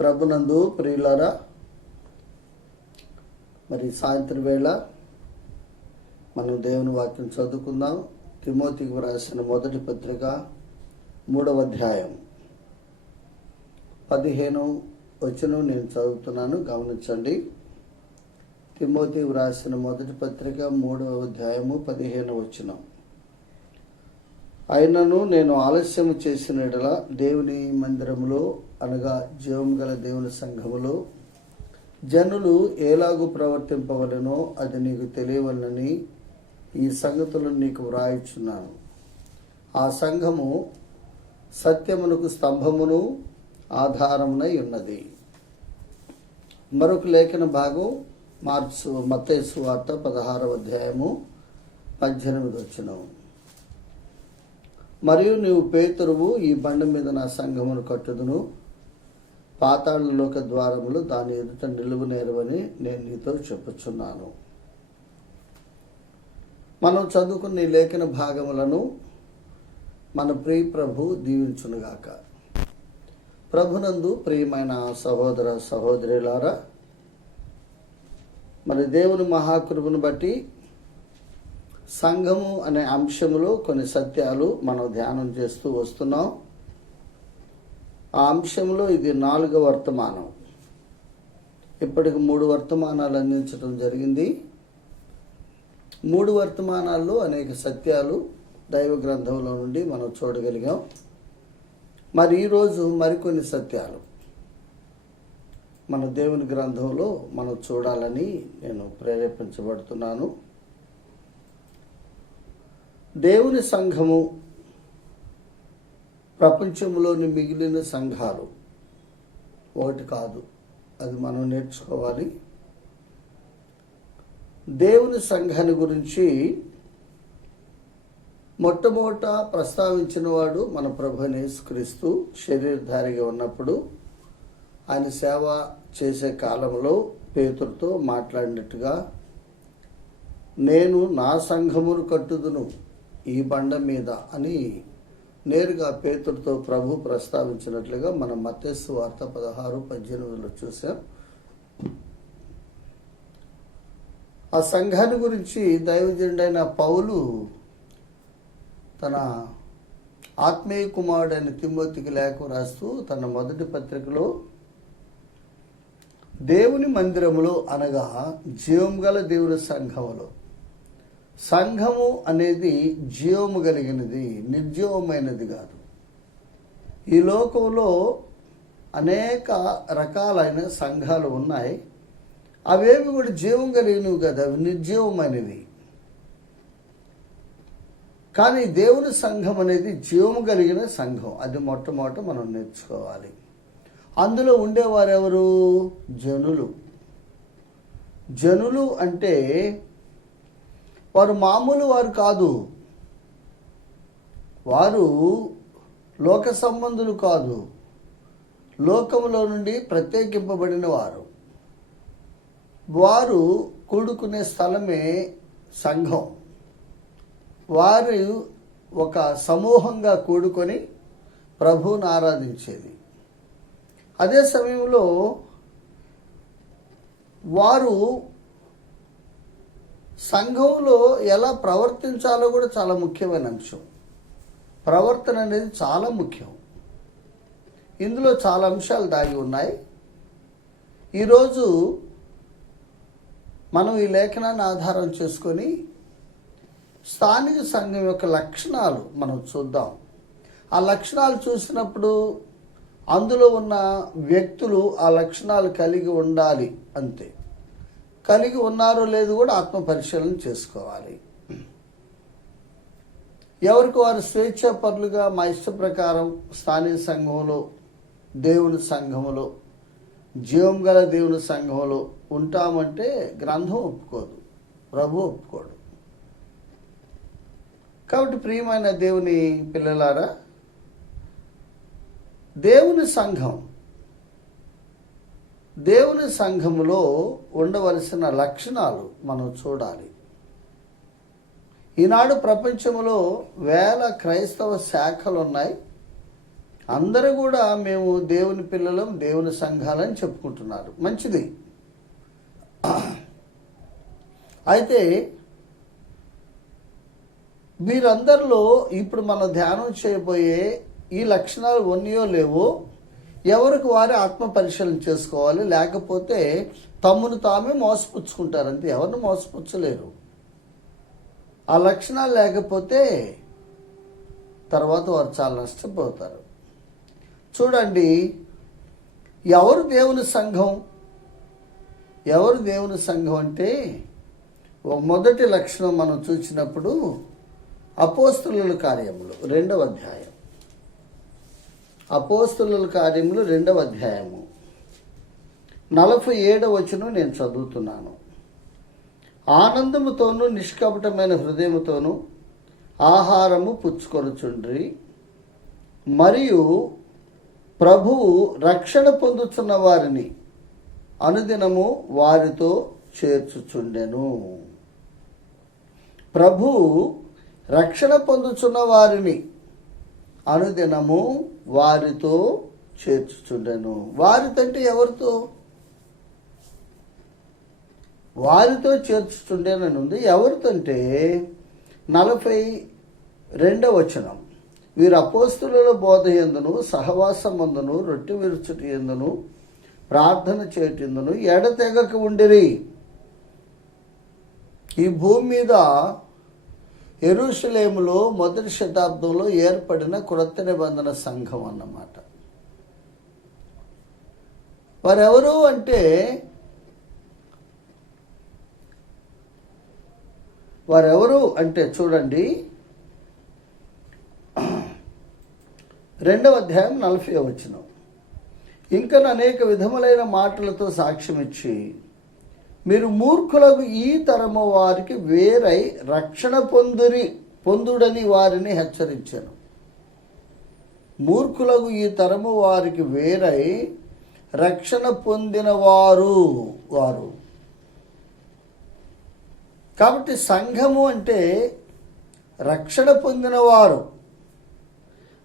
ప్రభునందు ప్రియులారా, మరి సాయంత్రం వేళ మనం దేవుని వాక్యం చదువుకుందాం. తిమోతికి వ్రాసిన మొదటి పత్రిక 3వ అధ్యాయం 15వ వచనం నేను చదువుతున్నాను, గమనించండి. తిమోతికి వ్రాసిన మొదటి పత్రిక 3వ అధ్యాయము 15వ వచనం. అయినను నేను ఆలస్యము చేసిన యెడల దేవుని మందిరములో అనగా జీవం గల దేవుని సంఘములో జనులు ఎలాగూ ప్రవర్తింపవలెనో అది నీకు తెలియవలనని ఈ సంగతులను నీకు వ్రాయిచున్నాను. ఆ సంఘము సత్యమునకు స్తంభమును ఆధారమునై ఉన్నది. మరొక లేఖన భాగం మత్తయి సువార్త 16వ అధ్యాయము 18వ వచనం. మరియు నీవు పేతురువు, ఈ బండ మీద నా సంఘమును కట్టుదును, పాతాళలోక ద్వారములు దాని ఎదుట నిలువనేరవని నేను నీతో చెప్పుచున్నాను. మనం చదువుకున్న ఈ లేఖన భాగములను మన ప్రియ ప్రభు దీవించునుగాక. ప్రభునందు ప్రియమైన సహోదర సహోదరులారా, మరి దేవుని మహాకృపను బట్టి సంఘము అనే అంశములో కొన్ని సత్యాలు మనం ధ్యానం చేస్తూ వస్తున్నాం. ఆ అంశంలో ఇది 4వ వర్తమానం. ఇప్పటికి 3 వర్తమానాలు అందించడం జరిగింది. 3 వర్తమానాల్లో అనేక సత్యాలు దైవ గ్రంథంలో నుండి మనం చూడగలిగాం. మరి ఈరోజు మరికొన్ని సత్యాలు మన దేవుని గ్రంథంలో మనం చూడాలని నేను ప్రేరేపించబడుతున్నాను. దేవుని సంఘము ప్రపంచంలోని మిగిలిన సంఘాలు ఒకటి కాదు, అది మనం నేర్చుకోవాలి. దేవుని సంఘాన్ని గురించి మొట్టమొదట ప్రస్తావించిన వాడు మన ప్రభువైన యేసుక్రీస్తు శరీరధారిగా ఉన్నప్పుడు ఆయన సేవ చేసే కాలంలో పేతురుతో మాట్లాడినట్టుగా, నేను నా సంఘమును కట్టుదును ఈ బండ మీద అని నేరుగా పేతురుతో ప్రభు ప్రస్తావించినట్లుగా మనం మత్తయి సువార్త 16-18లో చూసాం. ఆ సంఘాన్ని గురించి దైవజనుడైన పౌలు తన ఆత్మీయ కుమారుడైన తిమోతికి లేఖ రాస్తూ తన మొదటి పత్రికలో దేవుని మందిరములో అనగా జీవం గల దేవుని సంఘములో, సంఘము అనేది జీవము కలిగినది, నిర్జీవమైనది కాదు. ఈ లోకంలో అనేక రకాలైన సంఘాలు ఉన్నాయి. అవేవి కూడా జీవం కలిగినవి కదా, అవి నిర్జీవమైనవి. కానీ దేవుని సంఘం అనేది జీవము కలిగిన సంఘం. అది మొట్టమొదట మనం నేర్చుకోవాలి. అందులో ఉండేవారెవరు? జనులు. జనులు అంటే వారు మామూలు వారు కాదు, వారు లోక సంబంధులు కాదు, లోకములో నుండి ప్రత్యేకింపబడిన వారు. వారు కూడుకునే స్థలమే సంఘం. వారు ఒక సమూహంగా కూడుకొని ప్రభువుని ఆరాధించేది. అదే సమయంలో వారు సంఘంలో ఎలా ప్రవర్తించాలో కూడా చాలా ముఖ్యమైన అంశం. ప్రవర్తన అనేది చాలా ముఖ్యం. ఇందులో చాలా అంశాలు దాగి ఉన్నాయి. ఈరోజు మనం ఈ లేఖనాన్ని ఆధారం చేసుకొని స్థానిక సంఘం యొక్క లక్షణాలు మనం చూద్దాం. ఆ లక్షణాలు చూసినప్పుడు అందులో ఉన్న వ్యక్తులు ఆ లక్షణాలు కలిగి ఉండాలి, అంతే. కలిగి ఉన్నారో లేదు కూడా ఆత్మ పరిశీలన చేసుకోవాలి. ఎవరికి వారు స్వేచ్ఛాపరులుగా మా ఇష్ట ప్రకారం స్థానిక సంఘంలో, దేవుని సంఘములో, జీవం గల దేవుని సంఘంలో ఉంటామంటే గ్రంథం ఒప్పుకోదు, ప్రభు ఒప్పుకోడు. కాబట్టి ప్రియమైన దేవుని పిల్లలారా, దేవుని సంఘములో ఉండవలసిన లక్షణాలు మనం చూడాలి. ఈనాడు ప్రపంచంలో వేల క్రైస్తవ శాఖలు ఉన్నాయి. అందరూ కూడా మేము దేవుని పిల్లలం, దేవుని సంఘాలని చెప్పుకుంటున్నారు. మంచిది. అయితే వీరందరిలో ఇప్పుడు మనం ధ్యానం చేయబోయే ఈ లక్షణాలు ఉన్నాయో లేవో ఎవరికి వారే ఆత్మ పరిశీలన చేసుకోవాలి. లేకపోతే తమ్మును తామే మోసపుచ్చుకుంటారు. అంతే, ఎవరిని మోసపుచ్చలేరు. ఆ లక్షణాలు లేకపోతే తర్వాత వారు చాలా నష్టపోతారు. చూడండి, ఎవరు దేవుని సంఘం? ఎవరు దేవుని సంఘం అంటే మొదటి లక్షణం మనం చూసినప్పుడు అపోస్తలుల కార్యములు 2వ అధ్యాయం. అపోస్తలుల కార్యములు 2వ అధ్యాయము 47వ వచనం నేను చదువుతున్నాను. ఆనందముతోనూ నిష్కపటమైన హృదయముతోనూ ఆహారము పుచ్చుకొనుచుండ్రి, మరియు ప్రభువు రక్షణ పొందుతున్న వారిని అనుదినము వారితో చేర్చుచుండెను. ప్రభువు రక్షణ పొందుతున్న వారిని అనుదినము వారితో చేర్చుచుండెను. వారితో అంటే ఎవరితో? వారితో చేర్చుచుండేనని ఉంది. ఎవరితో అంటే 42వ వచనం. వీరు అపోస్తలుల బోధ యందును సహవాసమందును రొట్టె విరుచుట యందును ప్రార్థన చేయుటయందును ఎడతెగక ఉండిరి. ఈ భూమి మీద యెరూషలేములో మొదటి శతాబ్దంలో ఏర్పడిన క్రొత్త నిబంధన సంఘం అన్నమాట. వారెవరు అంటే చూడండి, 2వ అధ్యాయం 40వ వచనం. ఇంకా అనేక విధములైన మాటలతో సాక్ష్యమిచ్చి మీరు మూర్ఖులకు ఈ తరము వారికి వేరై రక్షణ పొందుడని వారిని హెచ్చరించాను. మూర్ఖులకు ఈ తరము వారికి వేరై రక్షణ పొందిన వారు. కాబట్టి సంఘము అంటే రక్షణ పొందినవారు.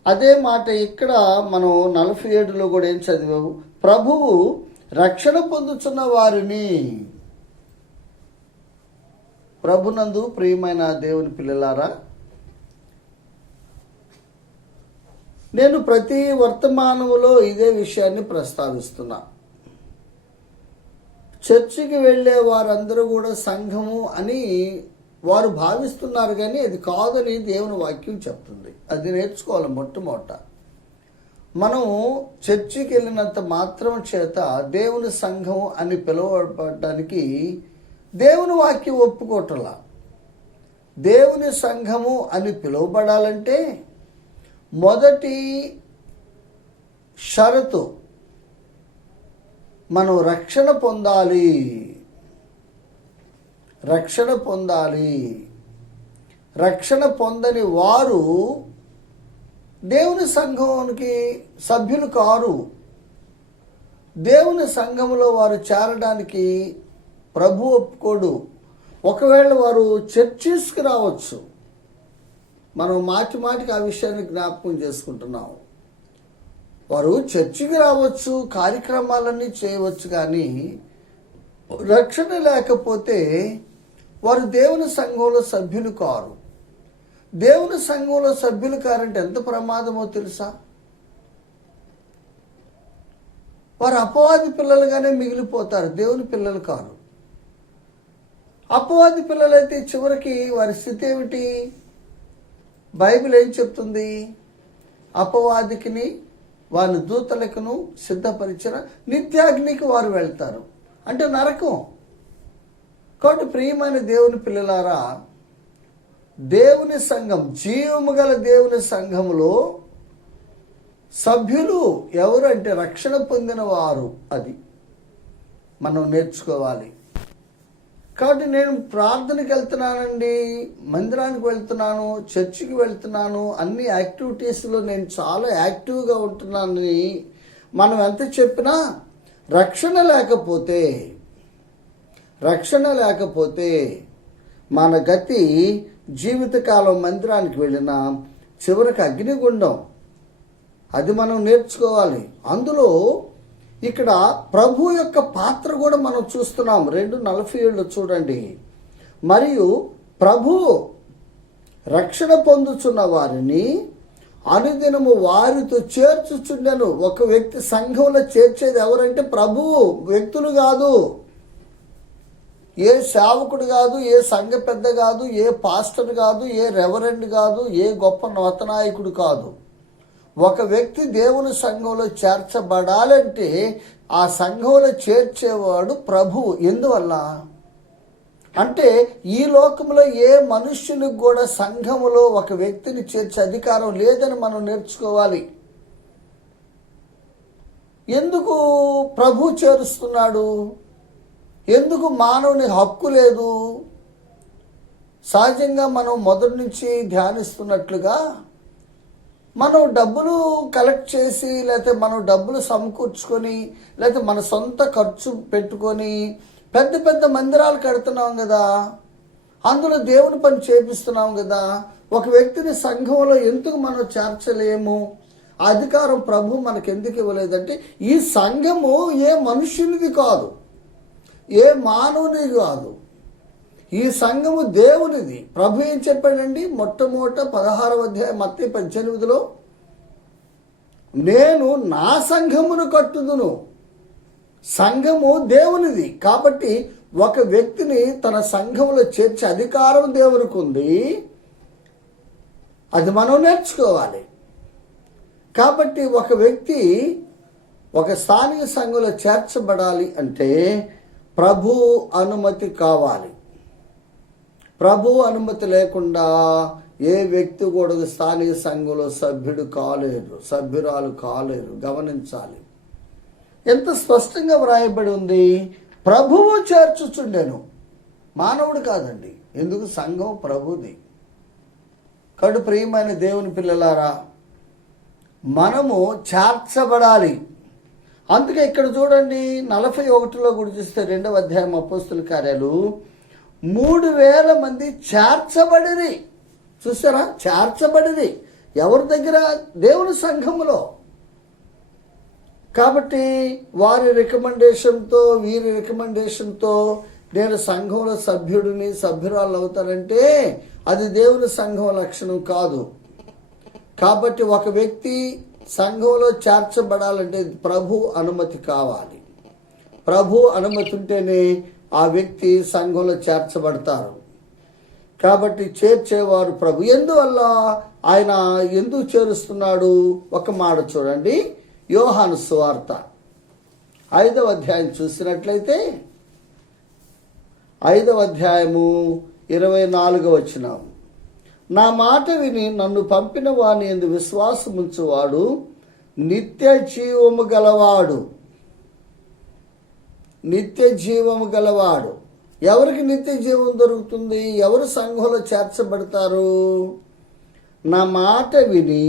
అదే మాట ఇక్కడ మనం 47లో కూడా ఏం చదివాము? ప్రభువు రక్షణ పొందుతున్న వారిని. ప్రభునందు ప్రియమైన దేవుని పిల్లలారా, నేను ప్రతి వర్తమానములో ఇదే విషయాన్ని ప్రస్తావిస్తున్నా. చర్చికి వెళ్ళే వారందరూ కూడా సంఘము అని వారు భావిస్తున్నారు, కానీ అది కాదని దేవుని వాక్యం చెప్తుంది. అది నేర్చుకోవాలి. మొట్టమొదట మనం చర్చికి వెళ్ళినంత మాత్రం చేత దేవుని సంఘం అని పిలువబడడానికి దేవుని వాక్యం ఒప్పుకోవట్లా. దేవుని సంఘము అని పిలువబడాలంటే మొదటి షరతు మనం రక్షణ పొందాలి. రక్షణ పొందని వారు దేవుని సంఘానికి సభ్యులు కారు. దేవుని సంఘములో వారు చేరడానికి ప్రభు ఒప్పుకోడు. ఒకవేళ వారు చర్చిస్కి రావచ్చు. మనం మాటికి ఆ విషయాన్ని జ్ఞాపకం చేసుకుంటున్నాం. వారు చర్చికి రావచ్చు, కార్యక్రమాలన్నీ చేయవచ్చు, కానీ రక్షణ లేకపోతే వారు దేవుని సంఘంలో సభ్యులు కారు. దేవుని సంఘంలో సభ్యులు కారంటే ఎంత ప్రమాదమో తెలుసా? వారు అపవాది పిల్లలుగానే మిగిలిపోతారు, దేవుని పిల్లలు కారు. అపవాది పిల్లలైతే చివరికి వారి స్థితి ఏమిటి? బైబిల్ ఏం చెప్తుంది? అపవాదికిని వారి దూతలకును సిద్ధపరిచిన నిత్యాగ్నికి వారు వెళ్తారు, అంటే నరకం. కాబట్టి ప్రియమైన దేవుని పిల్లలారా, దేవుని సంఘం, జీవము గల దేవుని సంఘములో సభ్యులు ఎవరు అంటే రక్షణ పొందిన వారు. అది మనం నేర్చుకోవాలి. కాబట్టి నేను ప్రార్థనకి వెళ్తున్నానండి, మందిరానికి వెళ్తున్నాను, చర్చికి వెళ్తున్నాను, అన్ని యాక్టివిటీస్లో నేను చాలా యాక్టివ్గా ఉంటున్నానని మనం ఎంత చెప్పినా రక్షణ లేకపోతే మన గతి జీవితకాలం మందిరానికి వెళ్ళినా చివరికి అగ్నిగుండం. అది మనం నేర్చుకోవాలి. అందులో ఇక్కడ ప్రభు యొక్క పాత్ర కూడా మనం చూస్తున్నాం. 2:47 చూడండి. మరియు ప్రభు రక్షణ పొందుచున్న వారిని అనుదినము వారితో చేర్చుచుండెను. ఒక వ్యక్తి సంఘంలో చేర్చేది ఎవరంటే ప్రభువు, వ్యక్తులు కాదు, ఏ సేవకుడు కాదు, ఏ సంఘ పెద్ద కాదు, ఏ పాస్టర్ కాదు, ఏ రెవరెండ్ కాదు, ఏ గొప్ప నూతనాయకుడు కాదు. ఒక వ్యక్తి దేవుని సంఘంలో చేర్చబడాలంటే ఆ సంఘంలో చేర్చేవాడు ప్రభువు. ఎందువల్ల అంటే ఈ లోకంలో ఏ మనుష్యునికి కూడా సంఘములో ఒక వ్యక్తిని చేర్చే అధికారం లేదని మనం నేర్చుకోవాలి. ఎందుకు ప్రభు చేరుస్తున్నాడు? ఎందుకు మానవుని హక్కు లేదు? సహజంగా మనం మొదటి నుంచి ధ్యానిస్తున్నట్లుగా మనం డబ్బులు కలెక్ట్ చేసి, లేకపోతే మనం డబ్బులు సమకూర్చుకొని, లేకపోతే మన సొంత ఖర్చు పెట్టుకొని పెద్ద పెద్ద మందిరాలు కడుతున్నాం కదా, అందులో దేవుని పని చేపిస్తున్నాం కదా. ఒక వ్యక్తిని సంఘంలో ఎందుకు మనం చేర్చలేము? ఆ అధికారం ప్రభు మనకు ఎందుకు ఇవ్వలేదంటే, ఈ సంఘము ఏ మనుష్యునిది కాదు, ఏ మానవునిది కాదు, ఈ సంఘము దేవునిది. ప్రభు ఏం చెప్పాడండి? మొట్టమొదట 16వ అధ్యాయం మత్తయి 18లో, నేను నా సంఘమును కట్టుదును. సంఘము దేవునిది. కాబట్టి ఒక వ్యక్తిని తన సంఘంలో చేర్చే అధికారం దేవునికి ఉంది. అది మనం నేర్చుకోవాలి. కాబట్టి ఒక వ్యక్తి ఒక స్థానిక సంఘంలో చేర్చబడాలి అంటే ప్రభు అనుమతి కావాలి. ప్రభు అనుమతి లేకుండా ఏ వ్యక్తి కూడా స్థానిక సంఘంలో సభ్యుడు కాలేరు, సభ్యురాలు కాలేరు. గమనించాలి. ఎంత స్పష్టంగా వ్రాయబడి ఉంది. ప్రభువు చేర్చుచుండెను, మానవుడు కాదండి. ఎందుకు? సంఘం ప్రభుది. కడు ప్రియమైన దేవుని పిల్లలారా, మనము చేర్చబడాలి. అందుకే ఇక్కడ చూడండి 41లో కూడా చూస్తే 2వ అధ్యాయం అపోస్తుల కార్యాలు 3000 మంది చేర్చబడిరి. చూసారా? చేర్చబడిరి. ఎవరి దగ్గర? దేవుని సంఘములో. కాబట్టి వారి రికమెండేషన్తో, వీరి రికమెండేషన్తో నేను సంఘంలో సభ్యుడిని, సభ్యురాలు అవుతానంటే అది దేవుని సంఘం లక్షణం కాదు. కాబట్టి ఒక వ్యక్తి సంఘంలో చేర్చబడాలంటే ప్రభు అనుమతి కావాలి. ప్రభు అనుమతి ఉంటేనే ఆ వ్యక్తి సంఘంలో చేర్చబడతారు. కాబట్టి చేర్చేవారు ప్రభు. ఎందువల్ల ఆయన ఎందుకు చేరుస్తున్నాడు? ఒక మాట చూడండి. యోహాను సువార్త 5వ అధ్యాయం చూసినట్లయితే 5వ అధ్యాయము 24వ వచనం, నా మాట విని నన్ను పంపిన వాని యందు విశ్వాసముంచువాడు నిత్య జీవము గలవాడు. నిత్య జీవము గలవాడు. ఎవరికి నిత్య జీవం దొరుకుతుంది? ఎవరు సంఘంలో చేర్చబడతారు? నా మాట విని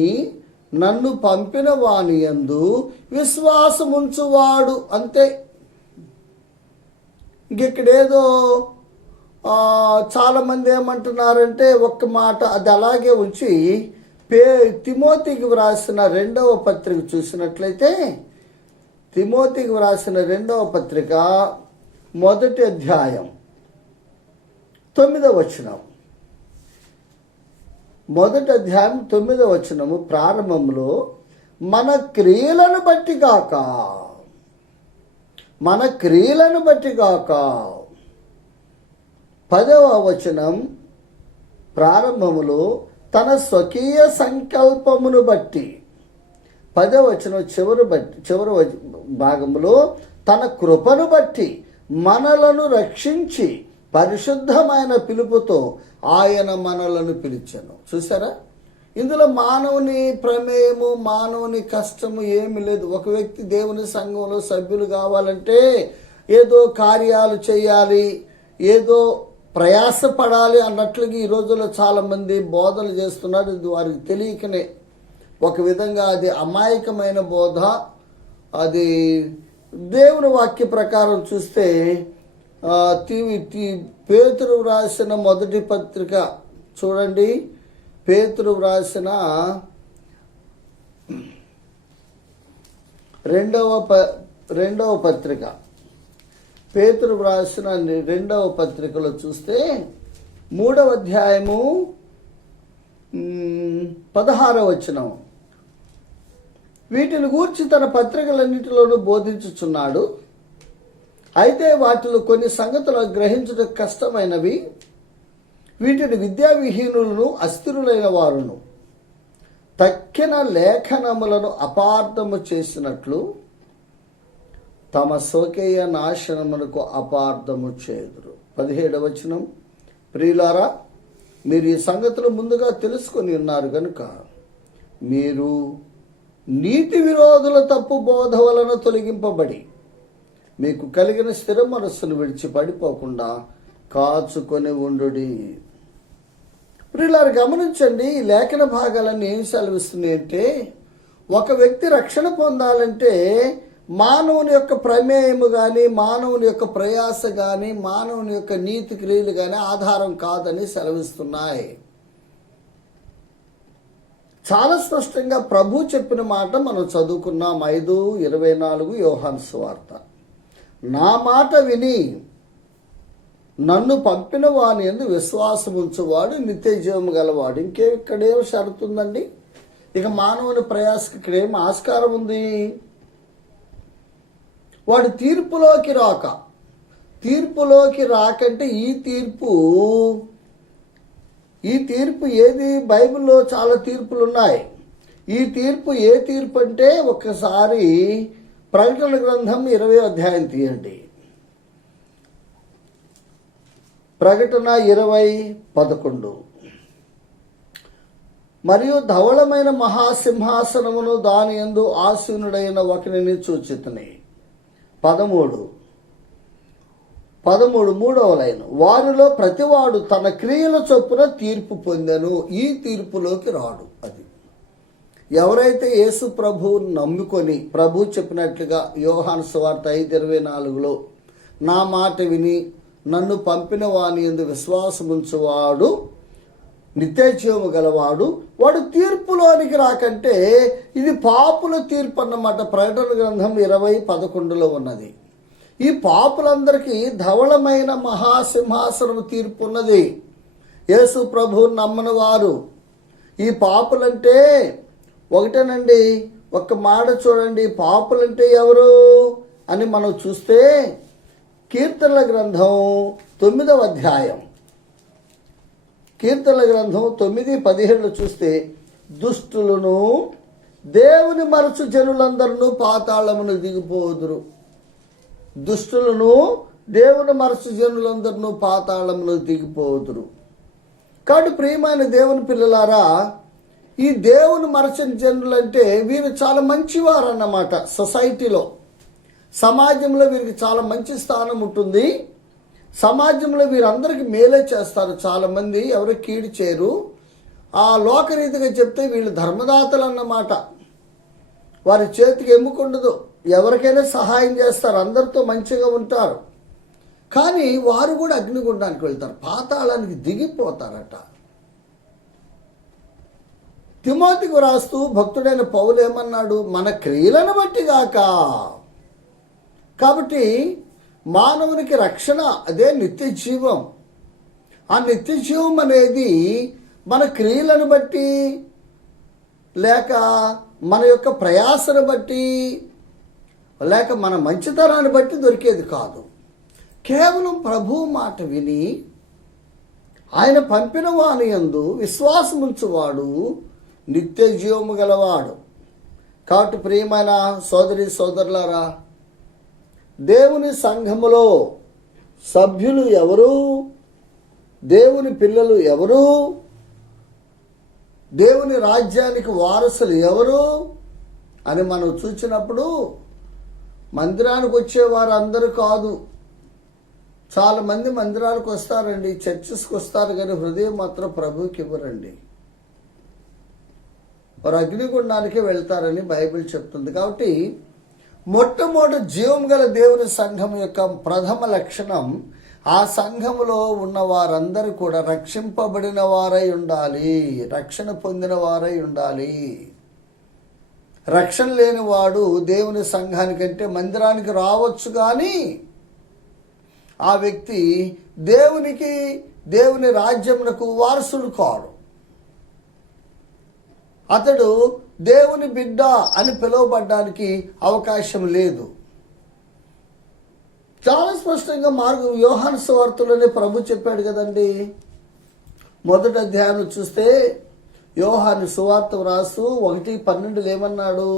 నన్ను పంపిన వాని యందు విశ్వాసముంచువాడు. అంతే. ఇంకెక్కడేదో చాలామంది ఏమంటున్నారంటే ఒక్క మాట అది అలాగే ఉంచి తిమోతికి వ్రాసిన 2వ పత్రిక చూసినట్లయితే, తిమోతికి వ్రాసిన 2వ పత్రిక 1వ అధ్యాయం 9వ వచనం, 1వ అధ్యాయం 9వ వచనము ప్రారంభంలో, మన క్రియలను బట్టి గాక, మన క్రియలను బట్టి గాక. 10వ వచనం ప్రారంభములో, తన స్వకీయ సంకల్పమును బట్టి. 10వ వచనం చివరి భాగములో, తన కృపను బట్టి మనలను రక్షించి పరిశుద్ధమైన పిలుపుతో ఆయన మనలను పిలిచెను. చూసారా? ఇందులో మానవుని ప్రమేయము, మానవుని కష్టము ఏమి లేదు. ఒక వ్యక్తి దేవుని సంఘంలో సభ్యులు కావాలంటే ఏదో కార్యాలు చేయాలి, ఏదో ప్రయాసపడాలి అన్నట్లుగా ఈ రోజుల్లో చాలామంది బోధలు చేస్తున్నారు. ఇది వారికి తెలియకనే. ఒక విధంగా అది అమాయకమైన బోధ. అది దేవుని వాక్య ప్రకారం చూస్తే పేతురు వ్రాసిన 1వ పత్రిక చూడండి. పేతురు వ్రాసిన రెండవ పత్రిక, పేతురు వ్రాసిన రెండవ పత్రికలో చూస్తే 3వ అధ్యాయము 16వ వచనం, వీటిని గూర్చి తన పత్రికలన్నిటిలోనూ బోధించుచున్నాడు. అయితే వాటిలో కొన్ని సంగతులు గ్రహించడం కష్టమైనవి, వీటిని విద్యావిహీనులను అస్థిరులైన వారును తక్కిన లేఖనములను అపార్థము చేసినట్లు తమ స్వకీయ నాశనమునకు అపార్థము చేదురు. 17వ వచనం, ప్రియులారా, మీరు ఈ సంగతులు ముందుగా తెలుసుకొని ఉన్నారు కనుక మీరు నీతి విరోధుల తప్పు బోధ వలన తొలగింపబడి మీకు కలిగిన స్థిర మనస్సును విడిచి పడిపోకుండా కాచుకొని ఉండుడి. ప్రియులారా, గమనించండి, ఈ లేఖన భాగాలన్నీ ఏం సెలవిస్తున్నాయి అంటే, ఒక వ్యక్తి రక్షణ పొందాలంటే మానవుని యొక్క ప్రమేయము కానీ, మానవుని యొక్క ప్రయాస కానీ, మానవుని యొక్క నీతి క్రియలు కానీ ఆధారం కాదని సెలవిస్తున్నాయి. చాలా స్పష్టంగా ప్రభు చెప్పిన మాట మనం చదువుకున్నాం. 5:24 యోహాను సువార్త, నా మాట విని నన్ను పంపిన వాని యందు విశ్వాసం ఉంచువాడు నిత్య జీవము గలవాడు. ఇక్కడేం షరతుందండి? ఇక మానవుని ప్రయాసకి ఇక్కడేం ఆస్కారం ఉంది? వాడు తీర్పులోకి రాకంటే ఈ తీర్పు ఏది? బైబిల్లో చాలా తీర్పులు ఉన్నాయి. ఈ తీర్పు ఏ తీర్పు అంటే, ఒక్కసారి ప్రకటన గ్రంథం 20వ అధ్యాయం తీయండి. ప్రకటన 20:11, మరియు ధవళమైన మహాసింహాసనమును దాని యందు ఆసీనుడైన ఒకనిని చూచితిని. 13 మూడవ లైన్, వారిలో ప్రతివాడు తన క్రియల చొప్పున తీర్పు పొందెను. ఈ తీర్పులోకి రాడు. అది ఎవరైతే యేసు ప్రభువుని నమ్ముకొని, ప్రభు చెప్పినట్లుగా యోహాను సువార్త 5:24లో నా మాట విని నన్ను పంపిన వాని యందు విశ్వాసముంచువాడు నిత్య జీవము గలవాడు, వాడు తీర్పులోనికి రాకంటే ఇది పాపుల తీర్పు అన్నమాట. ప్రకటన గ్రంథం 20:11లో ఉన్నది. ఈ పాపులందరికీ ధవళమైన మహాసింహాసనము తీర్పు ఉన్నది. యేసు ప్రభువుని నమ్మని వారు ఈ పాపులంటే ఒకటేనండి. ఒక్క మాట చూడండి, పాపులంటే ఎవరు అని మనం చూస్తే కీర్తనల గ్రంథం 9వ అధ్యాయం, కీర్తనల గ్రంథం 9:17 చూస్తే, దుష్టులను దేవుని మరచు జనులందరూ పాతాళమును దిగిపోదురు. దుష్టులను దేవుని మరచు జనులందరూ పాతాళమును దిగిపోదురు. కాబట్టి ప్రియమైన దేవుని పిల్లలారా, ఈ దేవుని మరచని జనులంటే వీరు చాలా మంచివారు అన్నమాట. సొసైటీలో, సమాజంలో వీరికి చాలా మంచి స్థానం ఉంటుంది. సమాజంలో వీరందరికీ మేలే చేస్తారు. చాలామంది ఎవరు కీడు చేయరు. ఆ లోకరీతిగా చెప్తే వీళ్ళు ధర్మదాతలు అన్నమాట. వారి చేతికి ఎమ్ముకుండదు, ఎవరికైనా సహాయం చేస్తారు, అందరితో మంచిగా ఉంటారు. కానీ వారు కూడా అగ్నిగుండానికి వెళ్తారు, పాతాళానికి దిగిపోతారట. తిమోతికి రాస్తూ భక్తుడైన పౌలు ఏమన్నాడు? మన క్రియలను బట్టి గాక. కాబట్టి మానవునికి రక్షణ అదే నిత్య జీవం. ఆ నిత్య జీవం అనేది మన క్రియలను బట్టి లేక మన యొక్క ప్రయాసను బట్టి లేక మన మంచితనాన్ని బట్టి దొరికేది కాదు. కేవలం ప్రభువు మాట విని ఆయన పంపిన వాని యందు విశ్వాసముంచువాడు నిత్య జీవము గలవాడు. కాబట్టి ప్రియమైన సోదరి సోదరులారా, దేవుని సంఘములో సభ్యులు ఎవరు? దేవుని పిల్లలు ఎవరు? దేవుని రాజ్యానికి వారసులు ఎవరు అని మనం చూసినప్పుడు మందిరానికి వచ్చేవారు అందరూ కాదు. చాలామంది మందిరాలకు వస్తారండి, చర్చెస్కి వస్తారు, కానీ హృదయం మాత్రం ప్రభువుకి ఇవ్వరండి. వారు అగ్నిగుండానికే వెళ్తారని బైబిల్ చెప్తుంది. కాబట్టి మొట్టమొదటి జీవం గల దేవుని సంఘం యొక్క ప్రథమ లక్షణం, ఆ సంఘములో ఉన్న వారందరూ కూడా రక్షింపబడిన వారై ఉండాలి, రక్షణ పొందిన వారై ఉండాలి. రక్షణ లేనివాడు దేవుని సంఘానికంటే మందిరానికి రావచ్చు, కానీ ఆ వ్యక్తి దేవుని రాజ్యమునకు వారసుడు కాడు. అతడు దేవుని బిడ్డ అని పిలువబడ్డానికి అవకాశం లేదు. చాలా స్పష్టంగా యోహాను సువార్తలోనే ప్రభు చెప్పాడు కదండి. మొదటి అధ్యాయం చూస్తే యోహాను సువార్త వ్రాసు 1:12 ఏమన్నాడు?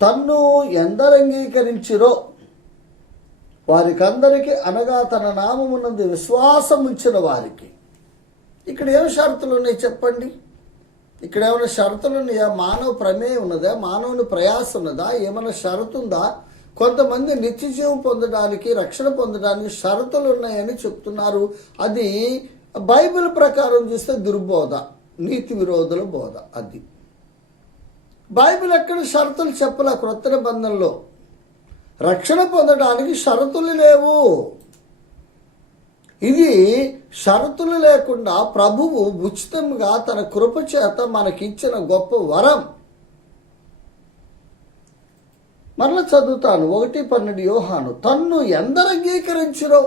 తన్ను ఎందరు అంగీకరించిరో వారికందరికీ, అనగా తన నామమునందు విశ్వాసం ఉంచిన వారికి. ఇక్కడ ఏం షరతులు ఉన్నాయి చెప్పండి? ఇక్కడ ఏమైనా షరతులు ఉన్నాయా? మానవ ప్రమేయం ఉన్నదా? మానవుని ప్రయాస ఉన్నదా? ఏమైనా షరతు ఉందా? కొంతమంది నిత్య జీవం పొందడానికి, రక్షణ పొందడానికి షరతులు ఉన్నాయని చెప్తున్నారు. అది బైబిల్ ప్రకారం చూస్తే దుర్బోధ, నీతి విరోధుల బోధ. అది బైబిల్ ఎక్కడ షరతులు చెప్పలే. క్రొత్త నిబంధనలో రక్షణ పొందడానికి షరతులు లేవు. ఇది షరతులు లేకుండా ప్రభువు ఉచితంగా తన కృప చేత మనకిచ్చిన గొప్ప వరం. మరలా చదువుతాను, 1:12 యోహాను. తన్ను ఎందరు అంగీకరించిరో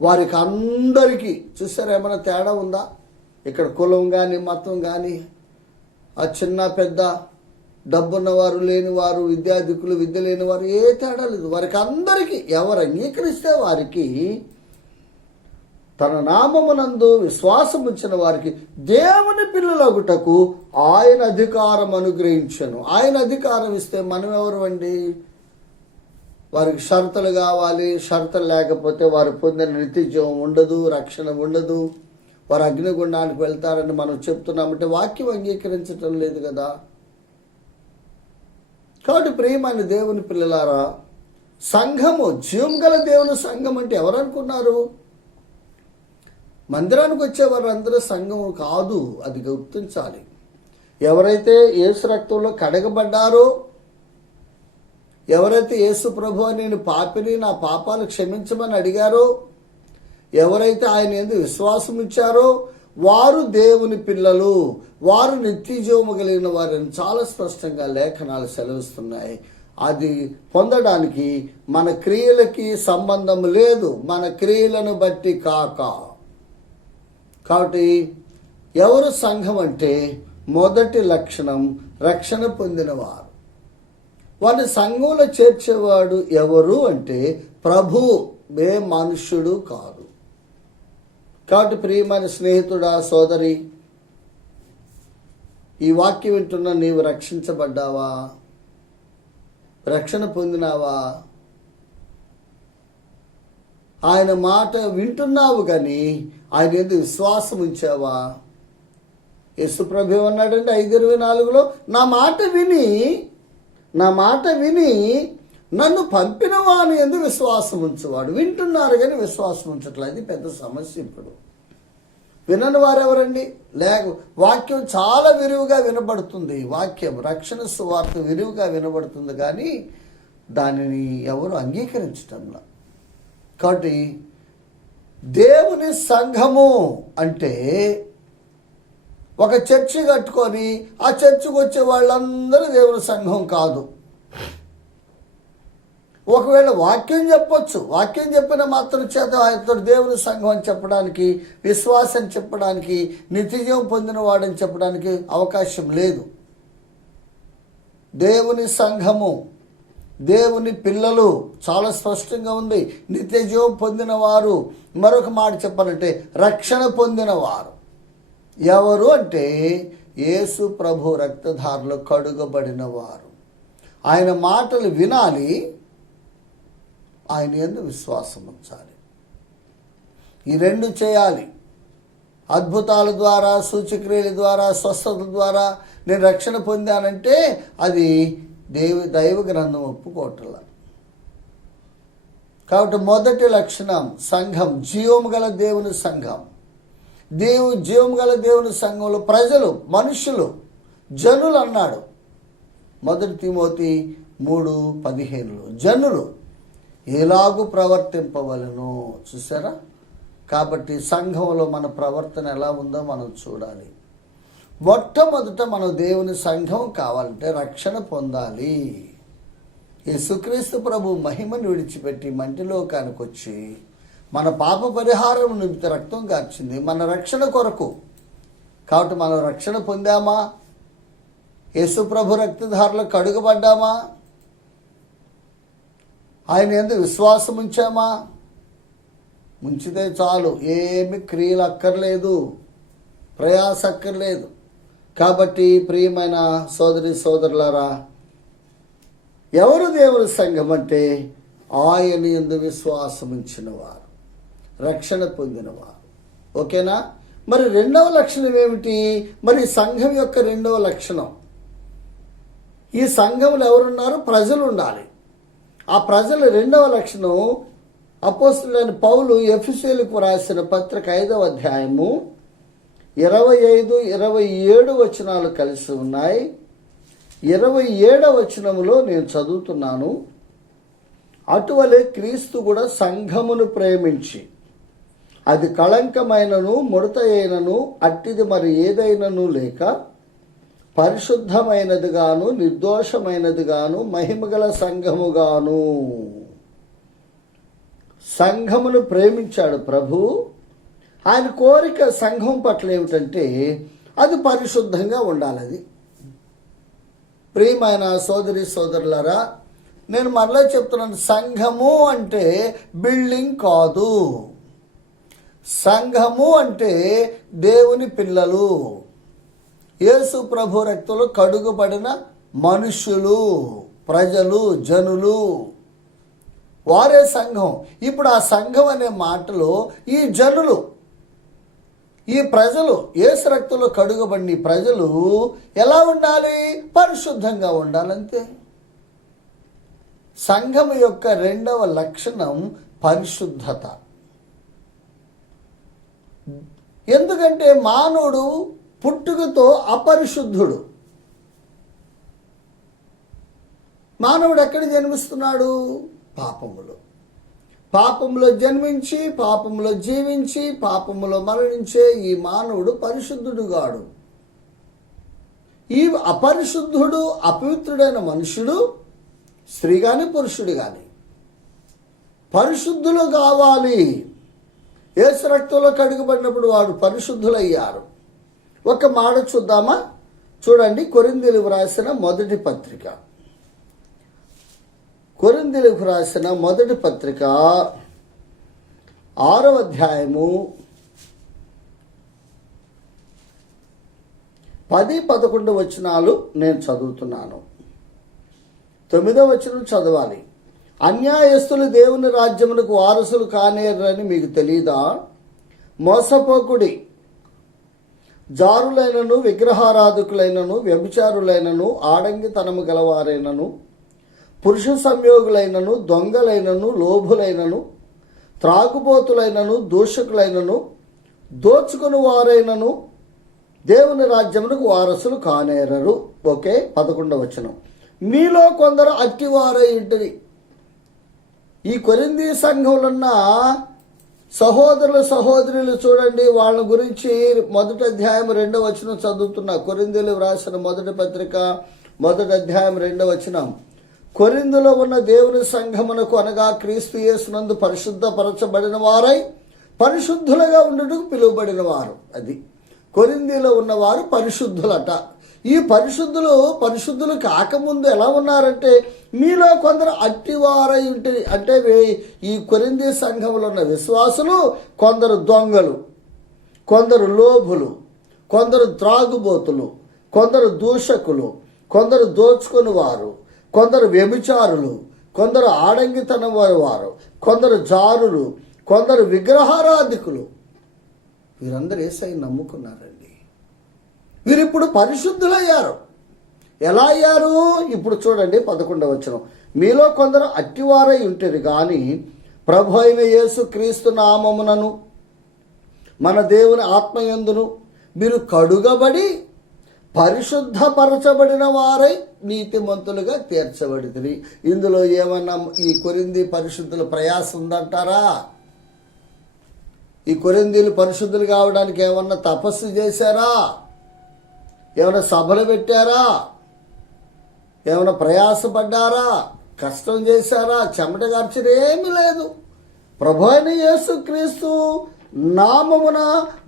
వారికి అందరికీ. చూసారా, ఏమైనా తేడా ఉందా? ఇక్కడ కులం కానీ, మతం కానీ, ఆ చిన్న పెద్ద, డబ్బున్నవారు లేనివారు, విద్యాధికులు విద్య లేనివారు, ఏ తేడా లేదు. వారికి అందరికీ, ఎవరు అంగీకరిస్తే వారికి, తన నామమునందు విశ్వాసం ఉంచిన వారికి దేవుని పిల్లలగుటకు ఆయన అధికారం అనుగ్రహించను. ఆయన అధికారం ఇస్తే మనం ఎవరు అండి? వారికి షరతులు కావాలి. షరతులు లేకపోతే వారు పొందిన నిత్య జీవం ఉండదు, రక్షణ ఉండదు, వారు అగ్నిగుండానికి వెళ్తారని మనం చెప్తున్నామంటే వాక్యం అంగీకరించటం లేదు కదా. కాబట్టి ప్రియమైన దేవుని పిల్లలారా, సంఘము, జీవం గల దేవుని సంఘం అంటే ఎవరు అనుకున్నారు? మందిరానికి వచ్చేవారు అందరూ సంఘం కాదు, అది గుర్తించాలి. ఎవరైతే యేసు రక్తంలో కడగబడ్డారో, ఎవరైతే యేసు ప్రభువా నేను పాపిని, నా పాపాలు క్షమించమని అడిగారో, ఎవరైతే ఆయన యందు విశ్వాసం ఇచ్చారో వారు దేవుని పిల్లలు, వారు నిత్య జీవము కలిగిన వారిని చాలా స్పష్టంగా లేఖనాలు సెలవిస్తున్నాయి. అది పొందడానికి మన క్రియలకి సంబంధం లేదు, మన క్రియలను బట్టి కాక. కాబట్టి ఎవరు సంఘం అంటే మొదటి లక్షణం రక్షణ పొందినవారు. వారిని సంఘంలో చేర్చేవాడు ఎవరు అంటే ప్రభు, ఏ మనుష్యుడు కాదు. కాబట్టి ప్రియమైన స్నేహితుడా, సోదరి, ఈ వాక్యం వింటున్న నీవు రక్షించబడ్డావా? రక్షణ పొందినావా? ఆయన మాట వింటున్నావు కానీ ఆయన ఎందుకు విశ్వాసం ఉంచావా? యేసుప్రభు ఏమన్నాడంటే 5:24 నా మాట విని నన్ను పంపిన వాని ఎందుకు విశ్వాసం ఉంచువాడు. వింటున్నారు కానీ విశ్వాసం ఉంచట్లేదు. అది పెద్ద సమస్య. ఇప్పుడు వినని వారెవరండి? వాక్యం చాలా విరివిగా వినబడుతుంది. వాక్యం, రక్షణ సువార్త విరివిగా వినబడుతుంది కానీ దానిని ఎవరు అంగీకరించటంలా. కాబట్టి దేవుని సంఘము అంటే ఒక చర్చి కట్టుకొని ఆ చర్చికి వచ్చే వాళ్ళందరూ దేవుని సంఘం కాదు. ఒకవేళ వాక్యం చెప్పొచ్చు, వాక్యం చెప్పిన మాత్రం చేత ఆయనతో దేవుని సంఘం అని చెప్పడానికి, విశ్వాసం చెప్పడానికి, నిత్యజీవం పొందిన వాడని చెప్పడానికి అవకాశం లేదు. దేవుని సంఘము, దేవుని పిల్లలు చాలా స్పష్టంగా ఉంది. నిత్యజీవం పొందిన వారు, మరొక మాట చెప్పాలంటే రక్షణ పొందిన వారు ఎవరు అంటే యేసు ప్రభు రక్తధారలో కడుగబడిన వారు. ఆయన మాటలు వినాలి, ఆయన యందు విశ్వాసం ఉంచాలి. ఈ రెండు చేయాలి. అద్భుతాల ద్వారా, సూచక్రియల ద్వారా, స్వస్థత ద్వారా నేను రక్షణ పొందానంటే అది దైవ గ్రంథం ఒప్పుకోవట్ల. కాబట్టి మొదటి లక్షణం సంఘం, జీవము గల దేవుని సంఘం. జీవము గల దేవుని సంఘంలో ప్రజలు, మనుషులు, జనులు అన్నాడు 1 తిమోతి 3:15. జనులు ఎలాగూ ప్రవర్తింపవలను. చూసారా? కాబట్టి సంఘంలో మన ప్రవర్తన ఎలా ఉందో మనం చూడాలి. మొట్టమొదట మనం దేవుని సంఘం కావాలంటే రక్షణ పొందాలి. యేసుక్రీస్తు ప్రభు మహిమను విడిచిపెట్టి మంటిలోకానికి వచ్చి మన పాప పరిహారం నిమిత్త రక్తం కార్చింది మన రక్షణ కొరకు. కాబట్టి మనం రక్షణ పొందామా? యేసు ప్రభు రక్తధారలో కడుగబడ్డామా? ఆయన యందు విశ్వాసం ఉంచామా? ఉంచితే చాలు, ఏమి క్రియలు అక్కర్లేదు, ప్రయాస అక్కర్లేదు. కాబట్టి ప్రియమైన సోదరి సోదరులారా, ఎవరు దేవుని సంఘం అంటే ఆయన యందు విశ్వాసం ఉంచిన వారు, రక్షణ పొందినవారు. ఓకేనా? మరి రెండవ లక్షణం ఏమిటి? మరి సంఘం యొక్క రెండవ లక్షణం, ఈ సంఘంలో ఎవరున్నారు? ప్రజలు ఉండాలి. ఆ ప్రజల రెండవ లక్షణం అపోస్తలుడైన పౌలు ఎఫెసీయులకు రాసిన పత్రిక 5వ అధ్యాయము 25, 27 వచనాలు కలిసి ఉన్నాయి. 27వ వచనములో నేను చదువుతున్నాను. అటువలే క్రీస్తు కూడా సంఘమును ప్రేమించి అది కళంకమైనను ముడత అయినను అట్టిది మరి ఏదైనను లేక పరిశుద్ధమైనదిగాను నిర్దోషమైనదిగాను మహిమగల సంఘముగాను. సంఘమును ప్రేమించాడు ప్రభు. ఆయన కోరిక సంఘం పట్ల ఏమిటంటే అది పరిశుద్ధంగా ఉండాలి. అది ప్రియమైన సోదరి సోదరులారా, నేను మరలా చెప్తున్నాను, సంఘము అంటే బిల్డింగ్ కాదు. సంఘము అంటే దేవుని పిల్లలు, యేసు ప్రభు రక్తంలో కడుగుబడిన మనుష్యులు, ప్రజలు, జనులు, వారే సంఘం. ఇప్పుడు ఆ సంఘం అనే మాటలో ఈ జనులు, ఈ ప్రజలు, యేసు రక్తంలో కడుగబడిన ప్రజలు ఎలా ఉండాలి? పరిశుద్ధంగా ఉండాలంతే. సంఘం యొక్క రెండవ లక్షణం పరిశుద్ధత. ఎందుకంటే మానవుడు పుట్టుకతో అపరిశుద్ధుడు. మానవుడు ఎక్కడ జన్మిస్తున్నాడు? పాపములో. పాపములో జన్మించి పాపములో జీవించి పాపములో మరణించే ఈ మానవుడు పరిశుద్ధుడు కాడు. ఈ అపరిశుద్ధుడు, అపవిత్రుడైన మనుషుడు, స్త్రీ కానీ పురుషుడు కానీ పరిశుద్ధులు కావాలి. యేసు రక్తంలో కడుగుబడినప్పుడు వాడు పరిశుద్ధులయ్యారు. ఒక మాట చూద్దామా? చూడండి, కొరింథీయులకు రాసిన మొదటి పత్రిక, కొరింథీయులకు రాసిన మొదటి పత్రిక 6వ అధ్యాయము 10, 11 వచనాలు నేను చదువుతున్నాను. 9వ వచనం చదవాలి. అన్యాయస్తులు దేవుని రాజ్యమునకు వారసులు కానేరని మీకు తెలీదా? మోసపోకుడి. జారులైనను విగ్రహారాధకులైనను వ్యభిచారులైనను ఆడంగితనము గలవారైనను పురుష సంయోగులైనను దొంగలైనను లోభులైనను త్రాగుబోతులైనను దూషకులైనను దోచుకుని వారైనను దేవుని రాజ్యమునకు వారసులు కానేరరు. ఓకే, 11వ వచనం. మీలో కొందరు అట్టివారై ఉంటది. ఈ కొరింథీ సంఘంలో ఉన్న సహోదరులు సహోదరులు చూడండి, వాళ్ళ గురించి 1వ అధ్యాయం 2వ వచనం చదువుతున్నా. కొరింథీయులకు రాసిన మొదటి పత్రిక 1వ అధ్యాయం 2వ వచనం. కొరింథీలో ఉన్న దేవుని సంఘమునకు అనగా క్రీస్తు యేసునందు పరిశుద్ధపరచబడిన వారై పరిశుద్ధులుగా ఉండుటకు పిలువబడిన వారు. అది కొరింథీలో ఉన్నవారు పరిశుద్ధులట. ఈ పరిశుద్ధులు కాకముందు ఎలా ఉన్నారంటే మీలో కొందరు అట్టివారై ఉంటుంది. అంటే ఈ కొరింథీ సంఘంలో ఉన్న విశ్వాసులు కొందరు దొంగలు, కొందరు లోభులు, కొందరు త్రాగుబోతులు, కొందరు దూషకులు, కొందరు దోచుకుని వారు, కొందరు వ్యభిచారులు, కొందరు ఆడంగితనం వారు, కొందరు జారులు, కొందరు విగ్రహారాధికులు. వీరందరూ యేసయ్యను నమ్ముకున్నారండి. వీరిప్పుడు పరిశుద్ధులయ్యారు. ఎలా అయ్యారు? ఇప్పుడు చూడండి 11వ వచనం. మీలో కొందరు అట్టివారై ఉంటుంది కానీ ప్రభు అయిన యేసు క్రీస్తు నామమునను మన దేవుని ఆత్మయందును మీరు కడుగబడి పరిశుద్ధపరచబడిన వారై నీతిమంతులుగా తీర్చబడితిరి. ఇందులో ఏమన్నా ఈ కొరింథీ పరిశుద్ధుల ప్రయాసం ఉందంటారా? ఈ కొరింథీలు పరిశుద్ధులు కావడానికి ఏమన్నా తపస్సు చేశారా? ఏమైనా సభలు పెట్టారా? ఏమైనా ప్రయాసపడ్డారా? కష్టం చేశారా? చెమట గార్చిన ఏమీ లేదు. ప్రభు అయిన యేసుక్రీస్తు నామమున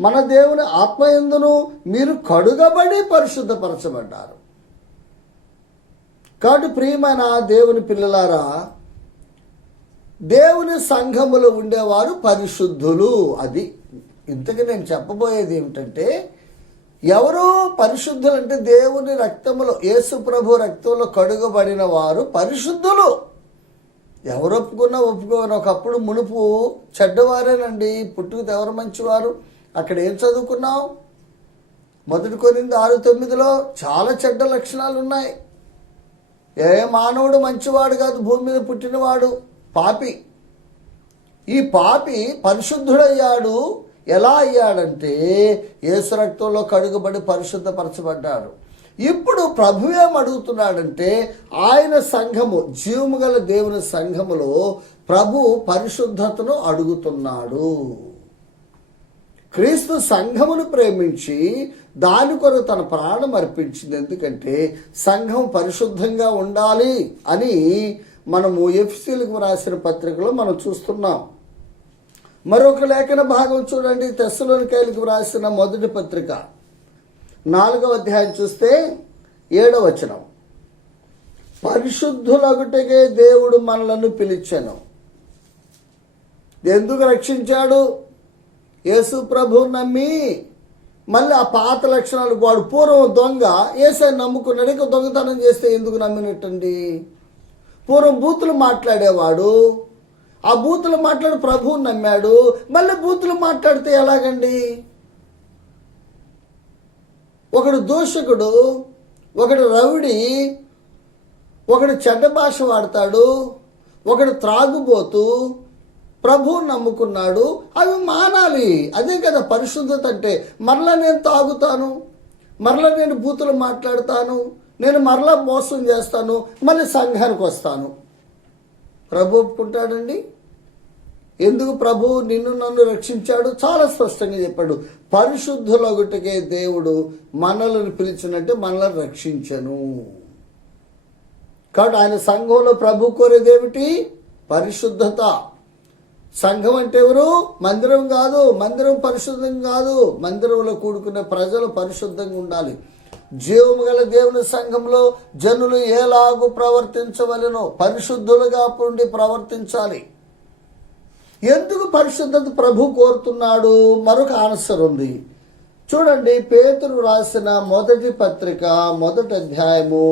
మన దేవుని ఆత్మయందును మీరు కడుగబడి పరిశుద్ధపరచబడ్డారు. కాబట్టి ప్రియమైన దేవుని పిల్లలారా, దేవుని సంఘములో ఉండేవారు పరిశుద్ధులు. అది ఇంతకీ నేను చెప్పబోయేది ఏమిటంటే, ఎవరు పరిశుద్ధులు అంటే దేవుని రక్తములో, యేసు ప్రభు రక్తంలో కడుగబడిన వారు పరిశుద్ధులు. ఎవరు ఒప్పుకోని ఒకప్పుడు మునుపు చెడ్డవారేనండి. పుట్టుకతో ఎవరు మంచివారు? అక్కడ ఏం చదువుకున్నాం? 1 కొరింథీ 6:9 చాలా చెడ్డ లక్షణాలు ఉన్నాయి. ఏ మానవుడు మంచివాడు కాదు, భూమి మీద పుట్టినవాడు పాపి. ఈ పాపి పరిశుద్ధుడయ్యాడు. ఎలా అయ్యాడంటే యేసు రక్తంలో కడుగుబడి పరిశుద్ధపరచబడ్డాడు. ఇప్పుడు ప్రభు ఏం అడుగుతున్నాడంటే, ఆయన సంఘము, జీవము గల దేవుని సంఘములో ప్రభు పరిశుద్ధతను అడుగుతున్నాడు. క్రీస్తు సంఘమును ప్రేమించి దాని కొరకు తన ప్రాణం అర్పించింది. ఎందుకంటే సంఘం పరిశుద్ధంగా ఉండాలి అని మనము ఎఫెసీయులకు రాసిన పత్రికలో మనం చూస్తున్నాం. మరొక లేఖన భాగం చూడండి, తెస్సలోనికైలకు రాసిన మొదటి పత్రిక 4వ అధ్యాయం చూస్తే 7వ వచనం. పరిశుద్ధులగుటకే దేవుడు మనలను పిలిచెను. ఎందుకు రక్షించాడు? యేసు ప్రభు నమ్మి మళ్ళీ ఆ పాత లక్షణాలు, వాడు పూర్వం దొంగ, యేసయ్య నమ్ముకున్నాడు, ఇంకా దొంగతనం చేస్తే ఎందుకు నమ్మినట్టండి? పూర్వం బూతులు మాట్లాడేవాడు, ఆ బూతులు మాట్లాడి ప్రభువుని నమ్మాడు, మళ్ళీ బూతులు మాట్లాడితే ఎలాగండి? ఒకడు దూషకుడు, ఒకడు రౌడీ, ఒకడు చెడ్డ భాష వాడతాడు, ఒకడు త్రాగుబోతూ, ప్రభువుని నమ్ముకున్నాడు. అవి మానాలి. అదే కదా పరిశుద్ధత అంటే. మరలా నేను తాగుతాను, మరలా నేను బూతులు మాట్లాడతాను, నేను మరలా మోసం చేస్తాను, మళ్ళీ సంఘానికి వస్తాను. ప్రభు ఒప్పుకుంటాడండి? ఎందుకు ప్రభు నిన్ను నన్ను రక్షించాడు? చాలా స్పష్టంగా చెప్పాడు. పరిశుద్ధులగుటకే దేవుడు మనలను పిలిచినట్టే మనల్ని రక్షించను. కాబట్టి ఆయన సంఘంలో ప్రభు కోరేది ఏమిటి? పరిశుద్ధత. సంఘం అంటే ఎవరు? మందిరం కాదు, మందిరం పరిశుద్ధం కాదు. మందిరంలో కూడుకునే ప్రజలు పరిశుద్ధంగా ఉండాలి. జీవము గల దేవుని సంఘంలో జనులు ఎలాగూ ప్రవర్తించవలెనో పరిశుద్ధులుగా ఉండి ప్రవర్తించాలి. ఎందుకు పరిశుద్ధత ప్రభు కోరుతున్నాడు? మరొక ఆన్సర్ ఉంది. చూడండి, పేతురు రాసిన మొదటి పత్రిక 1వ అధ్యాయము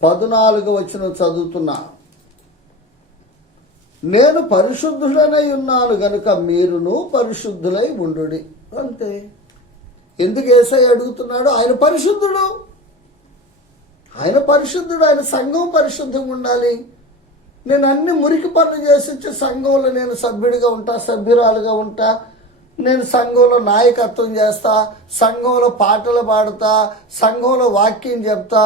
14వ వచనం చదువుతున్నా. నేను పరిశుద్ధుడనై ఉన్నాను గనుక మీరును పరిశుద్ధులై ఉండుడి. అంతే. ఎందుకు యేసయ్య అడుగుతున్నాడు? ఆయన పరిశుద్ధుడు, ఆయన పరిశుద్ధుడు, ఆయన సంఘం పరిశుద్ధంగా ఉండాలి. నేను అన్ని మురికి పనులు చేసి వచ్చి సంఘంలో నేను సభ్యుడిగా ఉంటా, సభ్యురాలుగా ఉంటా, నేను సంఘంలో నాయకత్వం చేస్తా, సంఘంలో పాటలు పాడతా, సంఘంలో వాక్యం చెప్తా.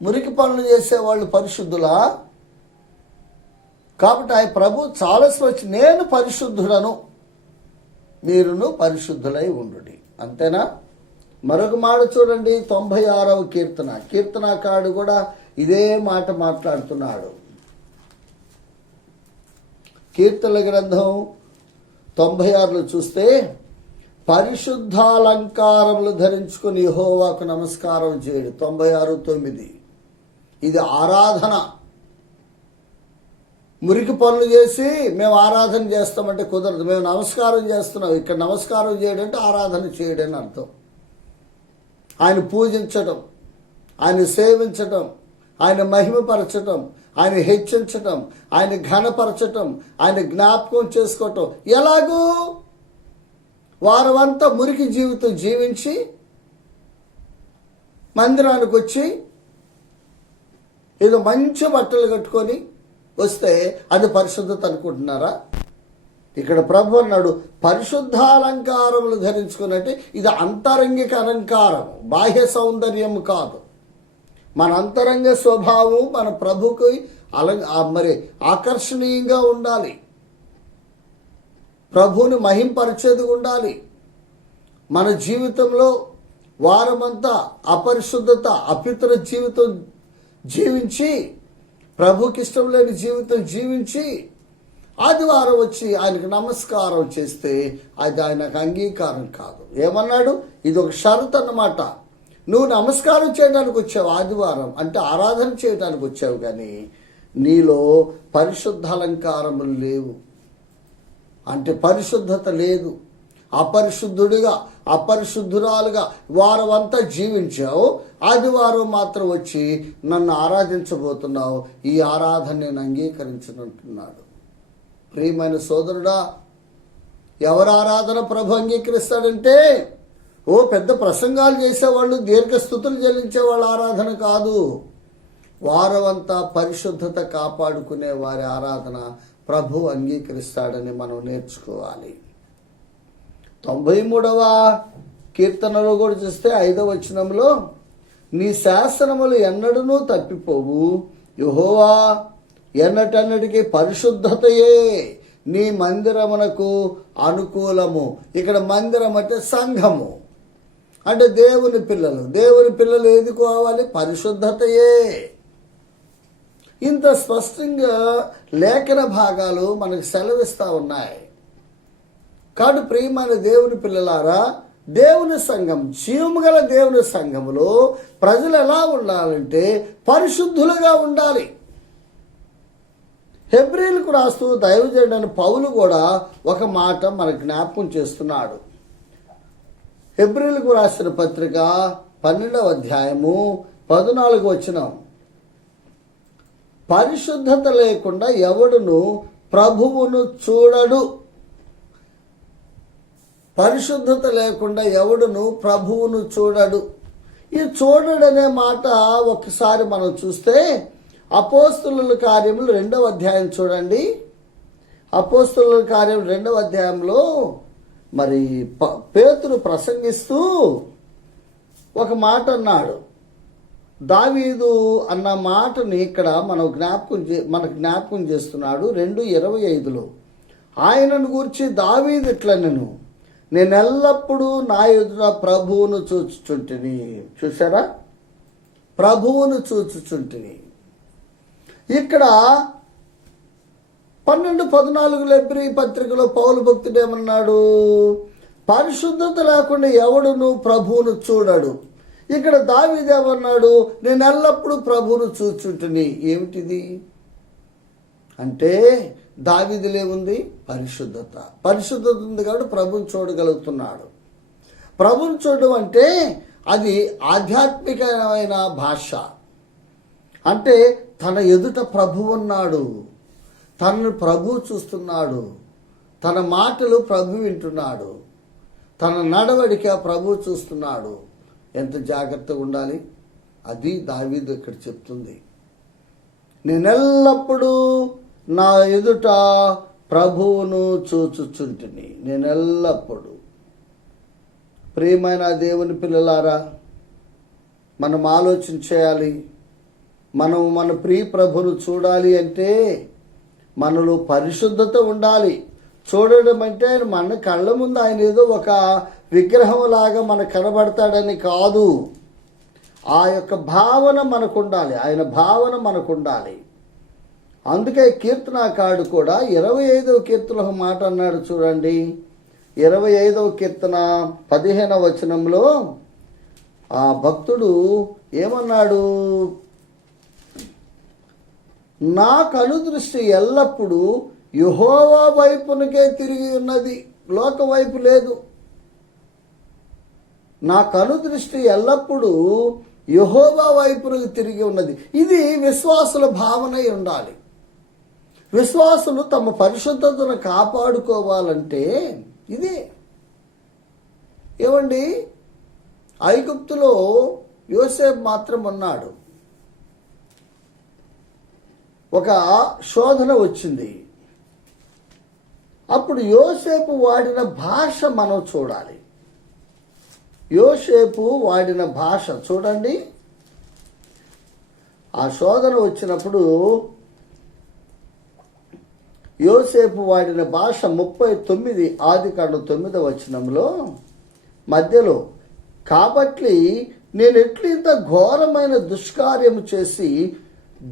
మురికి పనులు చేసేవాళ్ళు పరిశుద్ధులా? కాబట్టి ఆయన ప్రభు చాలా స్పష్టం, నేను పరిశుద్ధుడను, మీరును పరిశుద్ధులై ఉండుడి. అంతేనా? మరొక మాట చూడండి, 96వ కీర్తన. కీర్తనకారుడు కూడా ఇదే మాట మాట్లాడుతున్నాడు. కీర్తనల గ్రంథం 96లో చూస్తే, పరిశుద్ధాలంకారములు ధరించుకుని యెహోవాకు నమస్కారం చేయడు. 96:9. ఇది ఆరాధన. మురికి పనులు చేసి మేము ఆరాధన చేస్తామంటే కుదరదు. మేము నమస్కారం చేస్తున్నాం. ఇక్కడ నమస్కారం చేయడం అంటే ఆరాధన చేయడం అని అర్థం. ఆయన పూజించటం, ఆయన సేవించటం, ఆయన మహిమపరచటం, ఆయన హెచ్చించటం, ఆయన ఘనపరచటం, ఆయన జ్ఞాపకం చేసుకోవటం. ఎలాగూ వారమంతా మురికి జీవితం జీవించి మందిరానికి వచ్చి ఏదో మంచి బట్టలు కట్టుకొని వస్తే అది పరిశుద్ధత అనుకుంటున్నారా? ఇక్కడ ప్రభు అన్నాడు, పరిశుద్ధాలంకారములు ధరించుకున్నట్టే. ఇది అంతరంగిక అలంకారం, బాహ్య సౌందర్యం కాదు. మన అంతరంగ స్వభావం మన ప్రభుకి మరి ఆకర్షణీయంగా ఉండాలి. ప్రభువుని మహింపరిచేది ఉండాలి. మన జీవితంలో వారమంతా అపరిశుద్ధత, అపితర జీవితం జీవించి, ప్రభుకి ఇష్టం లేని జీవితం జీవించి, ఆదివారం వచ్చి ఆయనకు నమస్కారం చేస్తే అది ఆయనకు అంగీకారం కాదు. ఏమన్నాడు? ఇది ఒక షరతు అన్నమాట. నువ్వు నమస్కారం చేయడానికి వచ్చావు ఆదివారం, అంటే ఆరాధన చేయడానికి వచ్చావు, కానీ నీలో పరిశుద్ధ అలంకారములు లేవు, అంటే పరిశుద్ధత లేదు. అపరిశుద్ధుడిగా, అపరిశుద్ధురాలుగా వారం అంతా జీవించావు, ఆదివారం మాత్రం వచ్చి నన్ను ఆరాధించబోతున్నావు, ఈ ఆరాధన నేను అంగీకరించనంటున్నాడు. ప్రియమైన సోదరుడా, ఎవరు ఆరాధన ప్రభు అంగీకరిస్తాడంటే పెద్ద ప్రసంగాలు చేసేవాళ్ళు, దీర్ఘస్థుతులు చెల్లించేవాళ్ళ ఆరాధన కాదు. వారమంతా పరిశుద్ధత కాపాడుకునే వారి ఆరాధన ప్రభు అంగీకరిస్తాడని మనం నేర్చుకోవాలి. 93వ కీర్తనలో కూడా చూస్తే 5వ వచనంలో, నీ శాసనములు ఎన్నడూనూ తప్పిపోవు, యెహోవా ఎన్నటన్నిటికీ పరిశుద్ధతయే నీ మందిరమునకు అనుకూలము. ఇక్కడ మందిరం అంటే సంఘము, అంటే దేవుని పిల్లలు. దేవుని పిల్లలు ఏది కావాలి? పరిశుద్ధతయే. ఇంత స్పష్టంగా లేఖన భాగాలు మనకు సెలవిస్తూ ఉన్నాయి. కాబట్టి ప్రియమైన దేవుని పిల్లలారా, దేవుని సంఘం, జీవము గల దేవుని సంఘములో ప్రజలు ఎలా ఉండాలంటే పరిశుద్ధులుగా ఉండాలి. హెబ్రీలకు రాస్తూ దైవజనుడైన పౌలు కూడా ఒక మాట మనకు జ్ఞాపకం చేస్తున్నాడు. హెబ్రీలకు రాసిన పత్రిక 12వ అధ్యాయము 14వ వచనం, పరిశుద్ధత లేకుండా ఎవడును ప్రభువును చూడడు. పరిశుద్ధత లేకుండా ఎవడును ప్రభువును చూడడు. ఈ చూడడు అనే మాట ఒకసారి మనం చూస్తే అపోస్తలుల కార్యములు 2వ అధ్యాయం చూడండి. అపోస్తలుల కార్యం 2వ అధ్యాయంలో మరి పేతురు ప్రసంగిస్తూ ఒక మాట అన్నాడు. దావీదు అన్న మాటని ఇక్కడ మనకు జ్ఞాపకం చేస్తున్నాడు. 2:25లో ఆయనను గూర్చి దావీదు ఇట్లా, నేను ఎల్లప్పుడూ నా ఎదుట ప్రభువును చూచుచుంటిని. చూసారా? ప్రభువును చూచుచుంటిని. ఇక్కడ 12:14 హెబ్రీ పత్రికలో పౌలు భక్తుడు ఏమన్నాడు? పరిశుద్ధత లేకుండా ఎవడును ప్రభువును చూడడు. ఇక్కడ దావీదు ఏమన్నాడు? నేను ఎల్లప్పుడూ ప్రభువును చూచుంటుని. ఏమిటిది అంటే దావీదులో ఏముంది? పరిశుద్ధత. పరిశుద్ధత ఉంది కాబట్టి ప్రభువును చూడగలుగుతున్నాడు. ప్రభువును చూడడం అంటే అది ఆధ్యాత్మికమైన భాష. అంటే తన ఎదుట ప్రభువు ఉన్నాడు, తనను ప్రభువు చూస్తున్నాడు, తన మాటలు ప్రభు వింటున్నాడు, తన నడవడిక ప్రభు చూస్తున్నాడు. ఎంత జాగ్రత్తగా ఉండాలి. అది దావీదు ఇక్కడ చెప్తుంది. నేనెల్లప్పుడూ నా ఎదుట ప్రభువును చూచుచుంటిని. నేనెల్లప్పుడూ. ప్రియమైన దేవుని పిల్లలారా, మనం ఆలోచన చేయాలి. మనం మన ప్రియ ప్రభును చూడాలి అంటే మనలో పరిశుద్ధత ఉండాలి. చూడడం అంటే మన కళ్ళ ముందు ఆయన ఏదో ఒక విగ్రహం లాగా మనకు కనబడతాడని కాదు. ఆ యొక్క భావన మనకు ఉండాలి, ఆయన భావన మనకు ఉండాలి. అందుకే కీర్తనాకారుడు కూడా 25వ కీర్తనలో ఒక మాట అన్నాడు చూడండి. 25వ కీర్తన 15వ వచనంలో ఆ భక్తుడు ఏమన్నాడు? నా కనుదృష్టి ఎల్లప్పుడూ యెహోవా వైపునకే తిరిగి ఉన్నది, లోక వైపు లేదు. నా కనుదృష్టి ఎల్లప్పుడూ యెహోవా వైపునకు తిరిగి ఉన్నది. ఇది విశ్వాసుల భావన ఉండాలి. విశ్వాసులు తమ పరిశుద్ధతను కాపాడుకోవాలంటే ఇదే. ఏమండి, ఐగుప్తులో యోసేపు మాత్రం ఉన్నాడు. ఒక శోధన వచ్చింది. అప్పుడు యోసేపు వాడిన భాష మనం చూడాలి. యోసేపు వాడిన భాష చూడండి. ఆ శోధన వచ్చినప్పుడు యోసేపు వాడిన భాష 39 ఆదికాండం 9వ వచనంలో మధ్యలో. కాబట్టి నేను ఎట్లు ఇంత ఘోరమైన దుష్కార్యము చేసి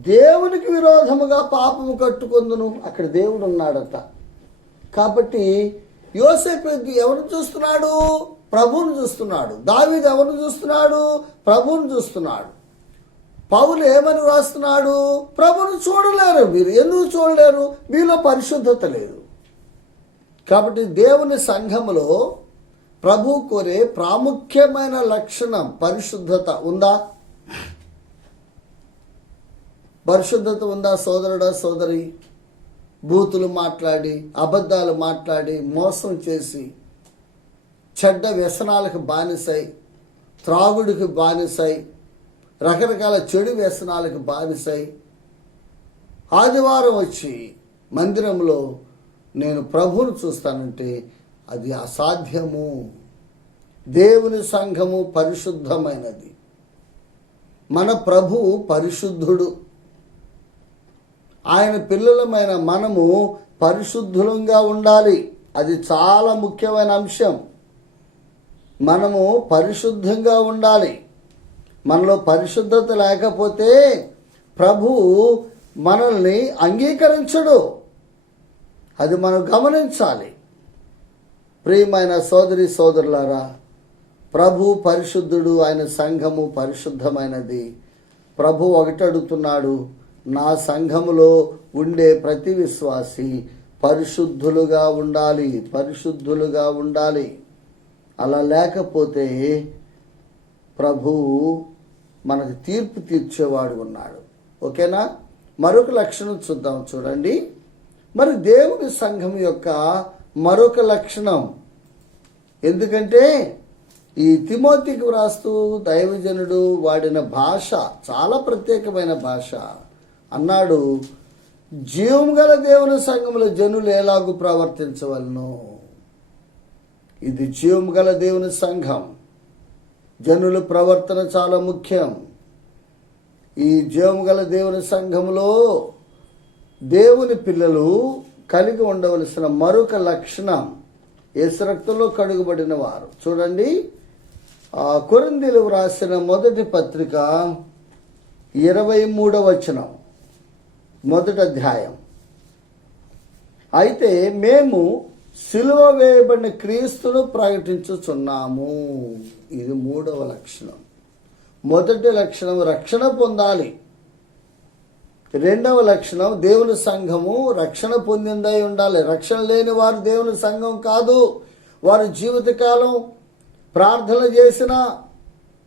దేవునికి విరోధముగా పాపము కట్టుకొందును. అక్కడ దేవుడు ఉన్నాడట. కాబట్టి యోసేపు ఎవరిని చూస్తున్నాడు? ప్రభువును చూస్తున్నాడు. దావీదు ఎవరిని చూస్తున్నాడు? ప్రభువును చూస్తున్నాడు. పౌలు ఏమని రాస్తున్నాడు? ప్రభువును చూడలేరు మీరు. ఎందుకు చూడలేరు? మీలో పరిశుద్ధత లేదు. కాబట్టి దేవుని సంఘములో ప్రభు కోరే ప్రాముఖ్యమైన లక్షణం పరిశుద్ధత ఉందా? పరిశుద్ధత ఉందా సోదరుడా, సోదరి? బూతులు మాట్లాడి, అబద్ధాలు మాట్లాడి, మోసం చేసి, చెడ్డ వ్యసనాలకు బానిసై, త్రాగుడికి బానిసై, రకరకాల చెడు వ్యసనాలకు బానిసై, ఆదివారం వచ్చి మందిరంలో నేను ప్రభువును చూస్తానంటే అది అసాధ్యము. దేవుని సంఘము పరిశుద్ధమైనది. మన ప్రభువు పరిశుద్ధుడు. ఆయన పిల్లలమైన మనము పరిశుద్ధులంగా ఉండాలి. అది చాలా ముఖ్యమైన అంశం. మనము పరిశుద్ధంగా ఉండాలి. మనలో పరిశుద్ధత లేకపోతే ప్రభువు మనల్ని అంగీకరించడు. అది మనం గమనించాలి. ప్రియమైన సోదరి సోదరులారా, ప్రభు పరిశుద్ధుడు, ఆయన సంఘము పరిశుద్ధమైనది. ప్రభు ఒకటి అడుగుతున్నాడు, నా సంఘములో ఉండే ప్రతి విశ్వాసి పరిశుద్ధులుగా ఉండాలి, పరిశుద్ధులుగా ఉండాలి. అలా లేకపోతే ప్రభువు మనకు తీర్పు తీర్చేవాడు ఉన్నాడు. ఓకేనా? మరొక లక్షణం చూద్దాం. చూడండి, మరి దేవుని సంఘం యొక్క మరొక లక్షణం. ఎందుకంటే ఈ తిమోతికి వ్రాస్తూ దైవజనుడు వాడిన భాష చాలా ప్రత్యేకమైన భాష. అన్నాడు, జీవం గల దేవుని సంఘములో జనులు ఎలాగూ ప్రవర్తించవలను. ఇది జీవం గల దేవుని సంఘం. జనుల ప్రవర్తన చాలా ముఖ్యం. ఈ జీవం గల దేవుని సంఘములో దేవుని పిల్లలు కలిగి ఉండవలసిన మరొక లక్షణం యేసు రక్తంలో కడుగుబడిన వారు. చూడండి, కొరింథీయులకు వ్రాసిన మొదటి పత్రిక 23వ వచనం, మొదటి అధ్యాయం. అయితే మేము సిలువ వేయబడిన క్రీస్తును ప్రకటించుచున్నాము. ఇది 3వ లక్షణం. మొదటి లక్షణం రక్షణ పొందాలి. 2వ లక్షణం దేవుని సంఘము రక్షణ పొందిందై ఉండాలి. రక్షణ లేని వారు దేవుని సంఘం కాదు. వారు జీవితకాలం ప్రార్థన చేసినా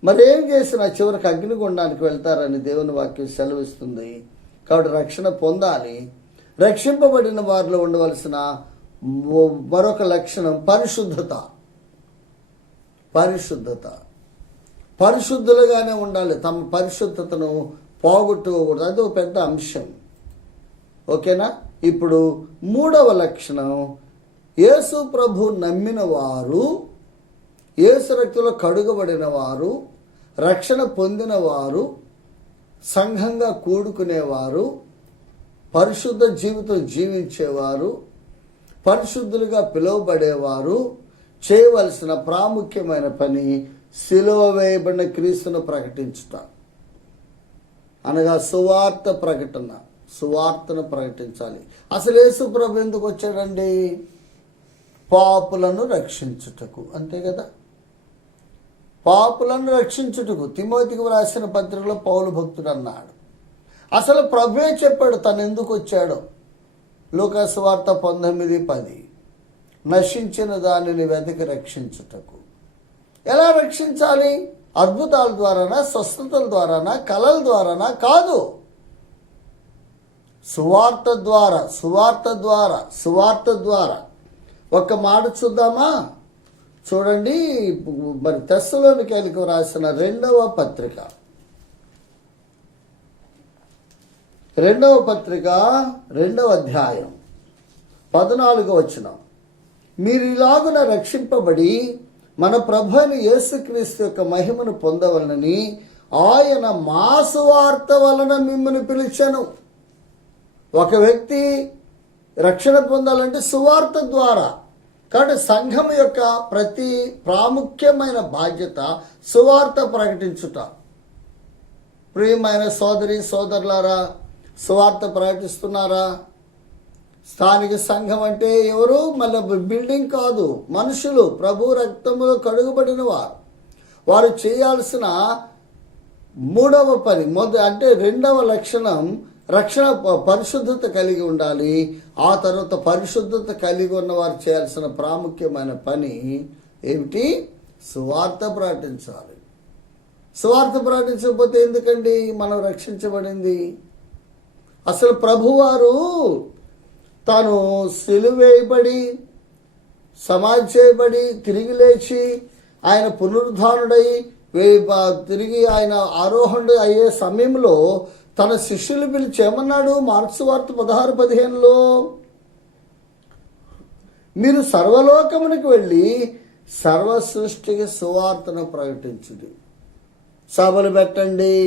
మరేం చేసినా చివరికి అగ్నిగుండానికి వెళ్తారని దేవుని వాక్యం సెలవిస్తుంది. కాబట్టి రక్షణ పొందాలి. రక్షింపబడిన వారిలో ఉండవలసిన మరొక లక్షణం పరిశుద్ధత. పరిశుద్ధత. పరిశుద్ధులుగానే ఉండాలి. తమ పరిశుద్ధతను పోగొట్టుకోకూడదు. అది ఒక పెద్ద అంశం. ఓకేనా? ఇప్పుడు 3వ లక్షణం, యేసు ప్రభు నమ్మిన వారు, యేసు రక్తంలో కడుగబడిన వారు, రక్షణ పొందిన వారు, సంఘంగా కూడుకునేవారు, పరిశుద్ధ జీవితం జీవించేవారు, పరిశుద్ధులుగా పిలువబడేవారు చేయవలసిన ప్రాముఖ్యమైన పని సిలువ వేయబడిన క్రీస్తును ప్రకటించుట. అనగా సువార్త ప్రకటన. సువార్తను ప్రకటించాలి. అసలు యేసు ప్రభు ఎందుకు వచ్చాడండి? పాపులను రక్షించుటకు. అంతే కదా? పాపులను రక్షించుటకు. తిమోతికి వ్రాసిన పత్రికలో పౌలు భక్తుడు అన్నాడు. అసలు ప్రభువే చెప్పాడు తను ఎందుకు వచ్చాడో. లూకా సువార్త 19:10, నశించిన దానిని వెతికి రక్షించుటకు. ఎలా రక్షించాలి? అద్భుతాల ద్వారానా, స్వస్థతల ద్వారానా, కళల ద్వారానా? కాదు, సువార్త ద్వారా. సువార్త ద్వారా. సువార్త ద్వారా. ఒక మాట చూద్దామా? చూడండి, మరి తెస్సలోనికైలకు రాసిన 2వ పత్రిక, 2వ పత్రిక 2వ అధ్యాయం 14వ వచనం. మీరు ఇలాగున రక్షింపబడి మన ప్రభు అయిన యేసుక్రీస్తు యొక్క మహిమను పొందవలనని ఆయన మా సువార్త వలన మిమ్మల్ని పిలిచాను. ఒక వ్యక్తి రక్షణ పొందాలంటే సువార్త ద్వారా. కాబట్టి సంఘం యొక్క ప్రతి ప్రాముఖ్యమైన బాధ్యత సువార్త ప్రకటించుట. ప్రియమైన సోదరి సోదరులారా, సువార్త ప్రకటిస్తున్నారా? స్థానిక సంఘం అంటే ఎవరు? మళ్ళీ బిల్డింగ్ కాదు, మనుషులు, ప్రభు రక్తములో కడుగుబడిన వారు. వారు చేయాల్సిన మూడవ పని అంటే రెండవ లక్షణం, రక్షణ పరిశుద్ధత కలిగి ఉండాలి. ఆ తర్వాత పరిశుద్ధత కలిగి ఉన్నవారు చేయాల్సిన ప్రాముఖ్యమైన పని ఏమిటి? సువార్త ప్రకటించాలి. సువార్త ప్రకటించకపోతే ఎందుకండి మనం రక్షించబడింది? అసలు ప్రభువారు తాను సిలువేయబడి, సమాధి చేయబడి, తిరిగి లేచి, ఆయన పునరుద్ధానుడై తిరిగి ఆయన ఆరోహణుడు అయ్యే సమయంలో తన శిష్యులు పిలిచి ఏమన్నాడు? మార్క్స్ వార్త 16:15లో, మీరు సర్వలోకమునికి వెళ్ళి సర్వ సృష్టికి సువార్తను ప్రకటించుడి. సభలు పెట్టండి,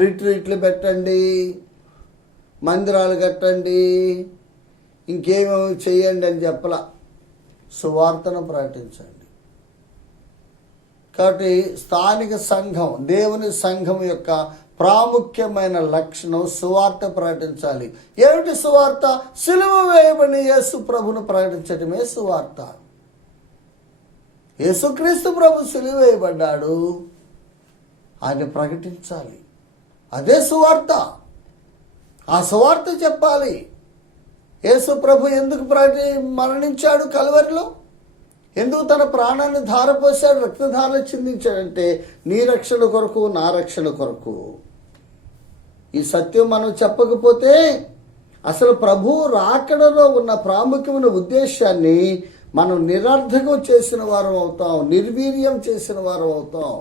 రిట్రీట్లు పెట్టండి, మందిరాలు కట్టండి, ఇంకేమేమి చేయండి అని చెప్పలా, సువార్తను ప్రకటించండి. కాబట్టి స్థానిక సంఘం, దేవుని సంఘం యొక్క ప్రాముఖ్యమైన లక్షణం సువార్త ప్రకటించాలి. ఏమిటి సువార్త? సిలువ వేయబడిన యేసు ప్రభును ప్రకటించడమే సువార్త. యేసుక్రీస్తు ప్రభు సిలువ వేయబడ్డాడు, ఆయన ప్రకటించాలి. అదే సువార్త. ఆ సువార్త చెప్పాలి. యేసు ప్రభు ఎందుకు మరణించాడు కల్వరిలో? ఎందుకు తన ప్రాణాన్ని ధారపోసాడు, రక్తధారలు చిందించాడంటే నీ రక్షణ కొరకు, నా రక్షణ కొరకు. ఈ సత్యం మనం చెప్పకపోతే అసలు ప్రభు రాకడలో ఉన్న ప్రాముఖ్యమైన ఉద్దేశాన్ని మనం నిరర్థకం చేసిన వారం అవుతాం, నిర్వీర్యం చేసిన వారం అవుతాం,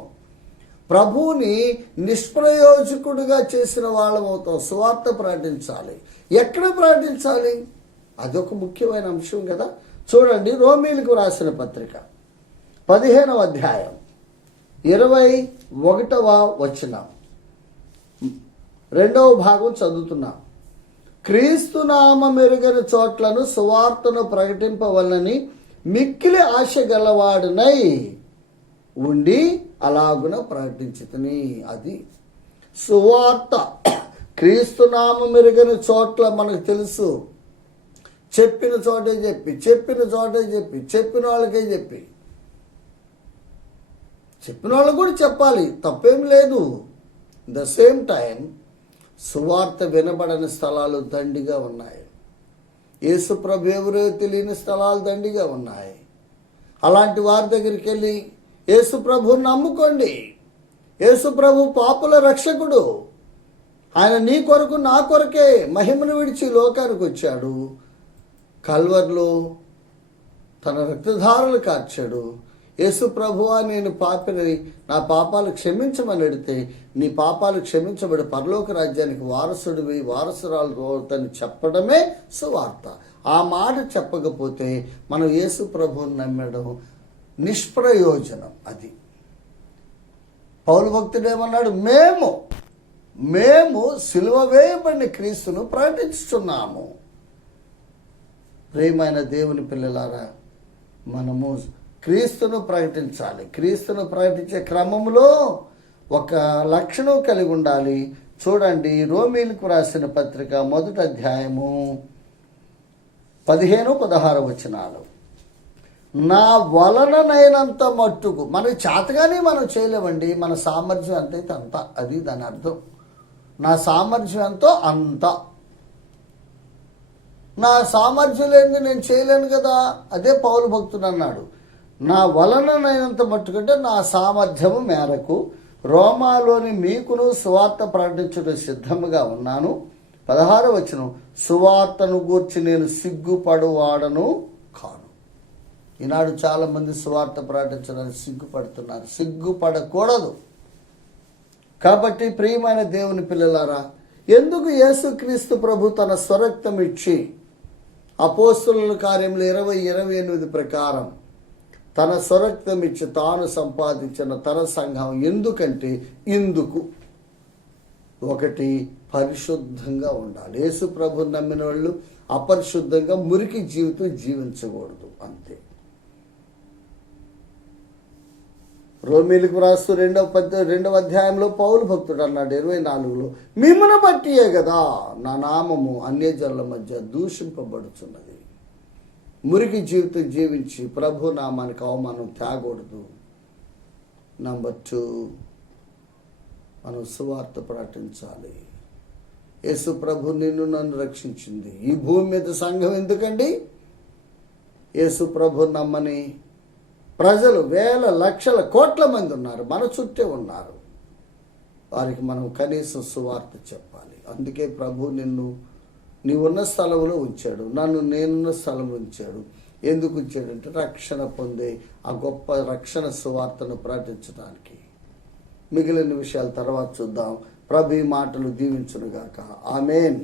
ప్రభువుని నిష్ప్రయోజకుడిగా చేసిన వాళ్ళం అవుతాం. సువార్త ప్రకటించాలి. ఎక్కడ ప్రకటించాలి? అదొక ముఖ్యమైన అంశం కదా. చూడండి, రోమీలకు రాసిన పత్రిక 15వ అధ్యాయం 21వ వచనం, 2వ భాగం చదువుతున్నాం. క్రీస్తు నామ మెరుగని చోట్లను సువార్తను ప్రకటింపవలనని మిక్కిలి ఆశ గలవాడునై ఉండి అలాగున ప్రకటించుతుని. అది సువార్త. క్రీస్తు నామ మెరుగని చోట్ల మనకు తెలుసు, చెప్పిన చోటే చెప్పి, చెప్పిన చోటే చెప్పి, చెప్పిన వాళ్ళకే చెప్పి, చెప్పిన వాళ్ళకు కూడా చెప్పాలి, తప్పేం లేదు. ద సేమ్ టైం సువార్త వినబడని స్థలాలు దండిగా ఉన్నాయి. యేసు ప్రభు ఎవరో తెలియని స్థలాలు దండిగా ఉన్నాయి. అలాంటి వారి దగ్గరికి వెళ్ళి యేసు ప్రభువుని నమ్ముకోండి. యేసు ప్రభు పాపుల రక్షకుడు. ఆయన నీ కొరకు, నా కొరకే మహిమను విడిచి లోకానికి వచ్చాడు. కల్వర్లో తన రక్తధారలు కార్చాడు. యేసు ప్రభువా, నేను పాపిని, నా పాపాలు క్షమించమని అడిగితే నీ పాపాలు క్షమించబడి పరలోక రాజ్యానికి వారసుడివి, వారసురాలు అవుతాని చెప్పడమే సువార్త. ఆ మాట చెప్పకపోతే మనం యేసు ప్రభువుని నమ్మడం నిష్ప్రయోజనం. అది పౌలు భక్తుడు ఏమన్నాడు? మేము సిలువ వేయబడిన క్రీస్తును ప్రకటిస్తున్నాము. ప్రియమైన దేవుని పిల్లలారా, మనము క్రీస్తును ప్రకటించాలి. క్రీస్తును ప్రకటించే క్రమంలో ఒక లక్షణం కలిగి ఉండాలి. చూడండి, రోమీలకు రాసిన పత్రిక 1వ అధ్యాయము 15-16 వచనాలు. నా వలననైనంత మట్టుకు, మనకి చేతగానే మనం చేయలేమండి. మన సామర్థ్యం ఎంతైతే అంత, అది దాని అర్థం. నా సామర్థ్యం ఎంతో అంత. నా సామర్థ్యం లేనిది నేను చేయలేను కదా. అదే పౌలు భక్తుడు అన్నాడు, నా వలననైనంత మట్టుకంటే నా సామర్థ్యము మేరకు రోమాలోని మీకును సువార్త ప్రకటించడం సిద్ధముగా ఉన్నాను. 16వ వచనం, సువార్తను గూర్చి నేను సిగ్గుపడువాడను కాను. ఈనాడు చాలామంది సువార్త ప్రకటించడానికి సిగ్గుపడుతున్నారు. సిగ్గుపడకూడదు. కాబట్టి ప్రియమైన దేవుని పిల్లలారా, ఎందుకు యేసుక్రీస్తు ప్రభు తన స్వరక్తం ఇచ్చి అపోస్తుల కార్యములు 20:28 ప్రకారం తన స్వరక్తం ఇచ్చి తాను సంపాదించిన తన సంఘం ఎందుకంటే ఇందుకు ఒకటి పరిశుద్ధంగా ఉండాలి. యేసు ప్రభుని నమ్మిన వాళ్ళు అపరిశుద్ధంగా మురికి జీవితం జీవించకూడదు, అంతే. రోమీలకు రాస్తూ 2వ అధ్యాయంలో పౌలు భక్తుడు అన్నాడు 24లో, మిమ్మల్ని బట్టియే కదా నా నామము అన్యజనుల మధ్య దూషింపబడుచున్నది. మురికి జీవితం జీవించి ప్రభు నామానికి అవమానం తేకూడదు. నంబర్ 2, మనం సువార్త ప్రకటించాలి. యేసు ప్రభు నిన్ను నన్ను రక్షించింది. ఈ భూమి మీద సంఘం ఎందుకండి? యేసు ప్రభు నమ్మని ప్రజలు వేల లక్షల కోట్ల మంది ఉన్నారు, మన చుట్టే ఉన్నారు. వారికి మనం కనీసం సువార్త చెప్పాలి. అందుకే ప్రభు నిన్ను నీవున్న స్థలంలో ఉంచాడు, నన్ను నేనున్న స్థలంలో ఉంచాడు. ఎందుకు ఉంచాడంటే రక్షణ పొందే ఆ గొప్ప రక్షణ సువార్తను ప్రకటించడానికి. మిగిలిన విషయాల తర్వాత చూద్దాం. ప్రభు ఈ మాటలు దీవించునుగాక. ఆమేన్.